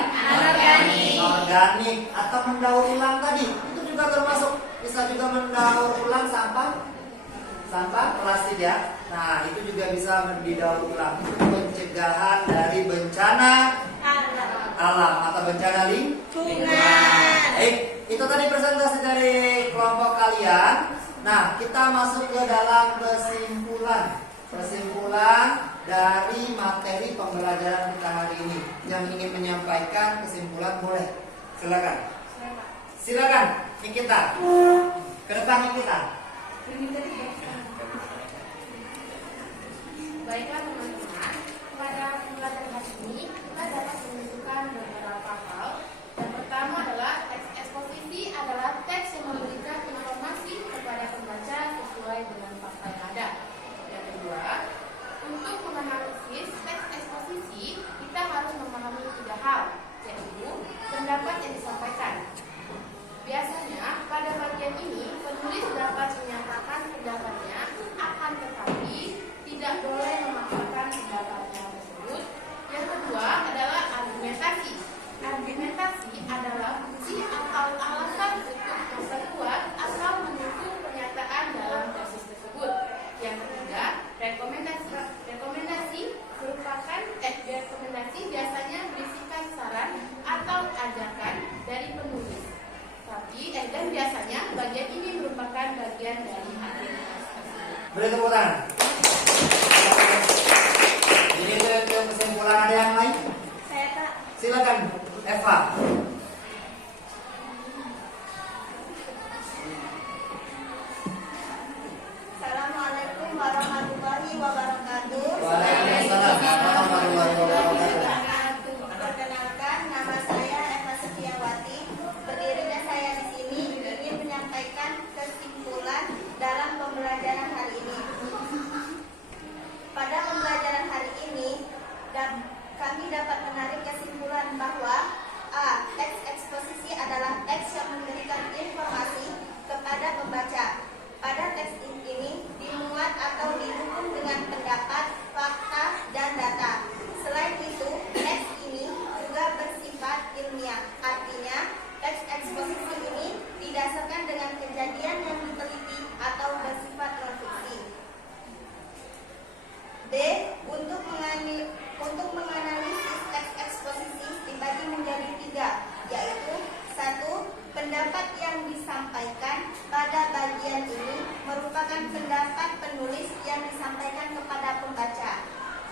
organik, atau mendaur ulang tadi. Itu juga termasuk, bisa juga mendaur ulang sampah plastik ya. Nah, itu juga bisa didaur ulang. Itu pencegahan dari bencana alam atau bencana lingkungan. Baik, itu tadi presentasi dari kelompok kalian. Nah, kita masuk ke dalam kesimpulan dari materi pembelajaran kita hari ini. Yang ingin menyampaikan kesimpulan boleh, silakan Nikita, ke depan Nikita. Baiklah teman-teman, pada pembelajaran hari ini kita dapat menunjukkan beberapa hal. Yang pertama adalah teks eksposisi adalah teks yang memberikan informasi kepada pembaca sesuai dengan fakta yang ada. Yang kedua, untuk menganalisis teks eksposisi kita harus memahami 3 hal, yaitu pendapat yang disampaikan. Biasanya pada bagian ini penulis dapat menyatakan pendapatnya, akan tetapi tidak boleh memaksakan pendapatnya tersebut. Yang kedua adalah argumentasi. Argumentasi adalah bukti atau alasan untuk memperkuat atau mendukung pernyataan dalam tesis tersebut. Yang ketiga, rekomendasi. Rekomendasi biasanya berisikan saran atau ajakan dari penulis. Dan biasanya bagian ini merupakan bagian dari argumentasi. Beri tepuk tangan. Jadi itu kesimpulan, ada yang lain? Saya tak. Silakan Eva. Assalamualaikum warahmatullahi wabarakatuh. Waalaikumsalam warahmatullahi wabarakatuh. Perkenalkan, nama saya Eva Setiawati. Berdirinya saya di sini ingin menyampaikan kesimpulan dalam pembelajaran hari ini. Pada pembelajaran hari ini, kami dapat menarik kesimpulan bahwa A. Teks eksposisi adalah teks yang memberikan informasi kepada pembaca. Pada teks ini dimuat atau didukung dengan pendapat, fakta, dan data. Selain itu, teks ini juga bersifat ilmiah. Artinya, teks eksposisi ini didasarkan dengan kejadian yang diteliti atau bersifat non-fiksi. B. Untuk menganalisis teks eksposisi dibagi menjadi 3, yaitu 1. Pendapat yang disampaikan pada bagian ini merupakan pendapat penulis yang disampaikan kepada pembaca,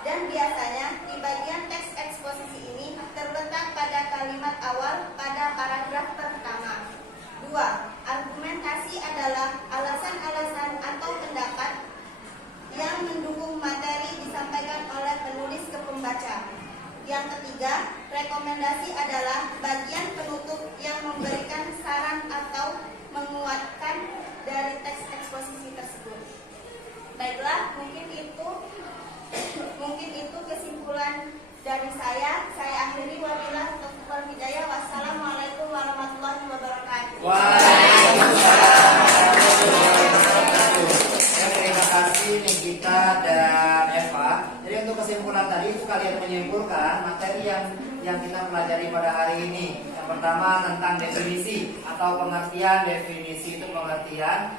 dan biasanya di bagian teks eksposisi ini terletak pada kalimat awal pada paragraf pertama. 2. Argumentasi adalah alasan-alasan atau pendapat yang mendukung materi disampaikan oleh penulis ke pembaca. Yang ketiga, rekomendasi adalah bagian penutup yang memberikan saran atau menguatkan dari teks eksposisi tersebut. Baiklah, mungkin itu kesimpulan dari saya. Saya akhiri, wabillahi taufiq wal hidayah. Wassalamualaikum warahmatullahi wabarakatuh. Terima kasih Nikita dan Eva. Jadi untuk kesimpulan tadi itu kalian menyimpulkan materi yang kita pelajari pada hari ini. Yang pertama tentang definisi atau pengertian. Definisi itu pengertian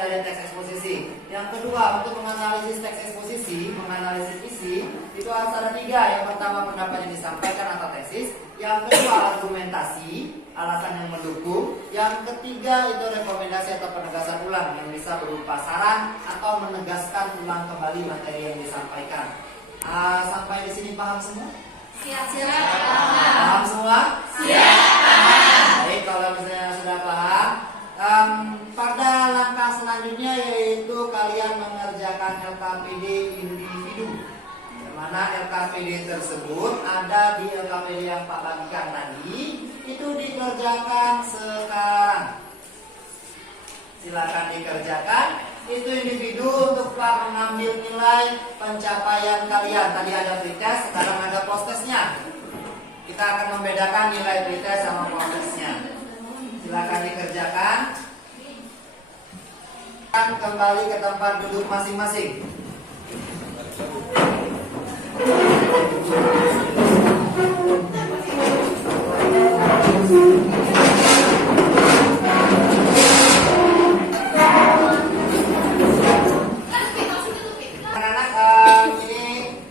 dari teks eksposisi. Yang kedua, untuk menganalisis teks eksposisi, menganalisis isi, itu harus ada 3. Yang pertama pendapat yang disampaikan atau tesis. Yang kedua argumentasi, alasan yang mendukung. Yang ketiga itu rekomendasi atau penegasan ulang yang bisa berupa saran atau menegaskan ulang kembali materi yang disampaikan. Sampai di sini paham semua? Siap. Paham semua? Siap. Baik, kalau misalnya sudah paham, Pada langkah selanjutnya yaitu kalian mengerjakan LKPD individu. Mana LKPD tersebut ada di LKPD yang Pak bagikan tadi, itu dikerjakan sekarang. Silakan dikerjakan. Itu individu untuk Pak mengambil nilai pencapaian kalian. Tadi ada pretest, sekarang ada post-testnya. Kita akan membedakan nilai pretest sama post-testnya. Silakan dikerjakan. Kembali ke tempat duduk masing-masing.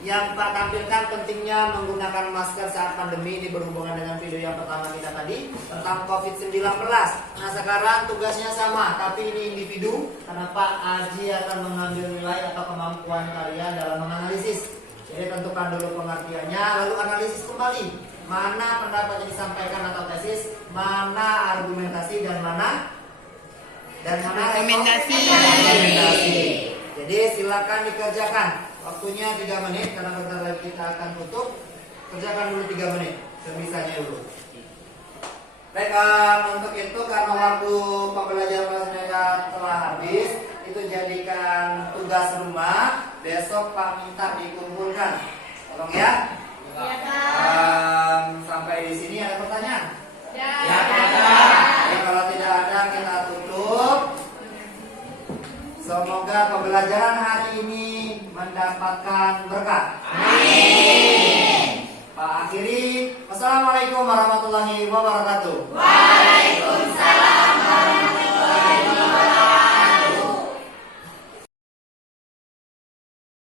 Yang Pak tampilkan pentingnya menggunakan masker saat pandemi ini berhubungan dengan video yang pertama kita tadi tentang COVID-19. Nah sekarang tugasnya sama, tapi ini individu karena Pak Aji akan mengambil nilai atau kemampuan kalian dalam menganalisis. Jadi tentukan dulu pengertiannya, lalu analisis kembali mana pendapat yang disampaikan atau tesis, mana argumentasi dan mana Argumentasi. Jadi silakan dikerjakan. Waktunya 3 menit karena bentar lagi kita akan tutup. Kerjakan dulu 3 menit, sebisanya dulu. Baik, untuk itu karena waktu pembelajaran kelas mereka telah habis, itu jadikan tugas rumah. Besok Pak minta dikumpulkan. Tolong ya. Sampai di sini ada pertanyaan? Ya, kalau tidak ada kita tutup. Semoga pembelajaran hari ini mendapatkan berkah. Amin. Pak akhiri. Wassalamualaikum warahmatullahi wabarakatuh.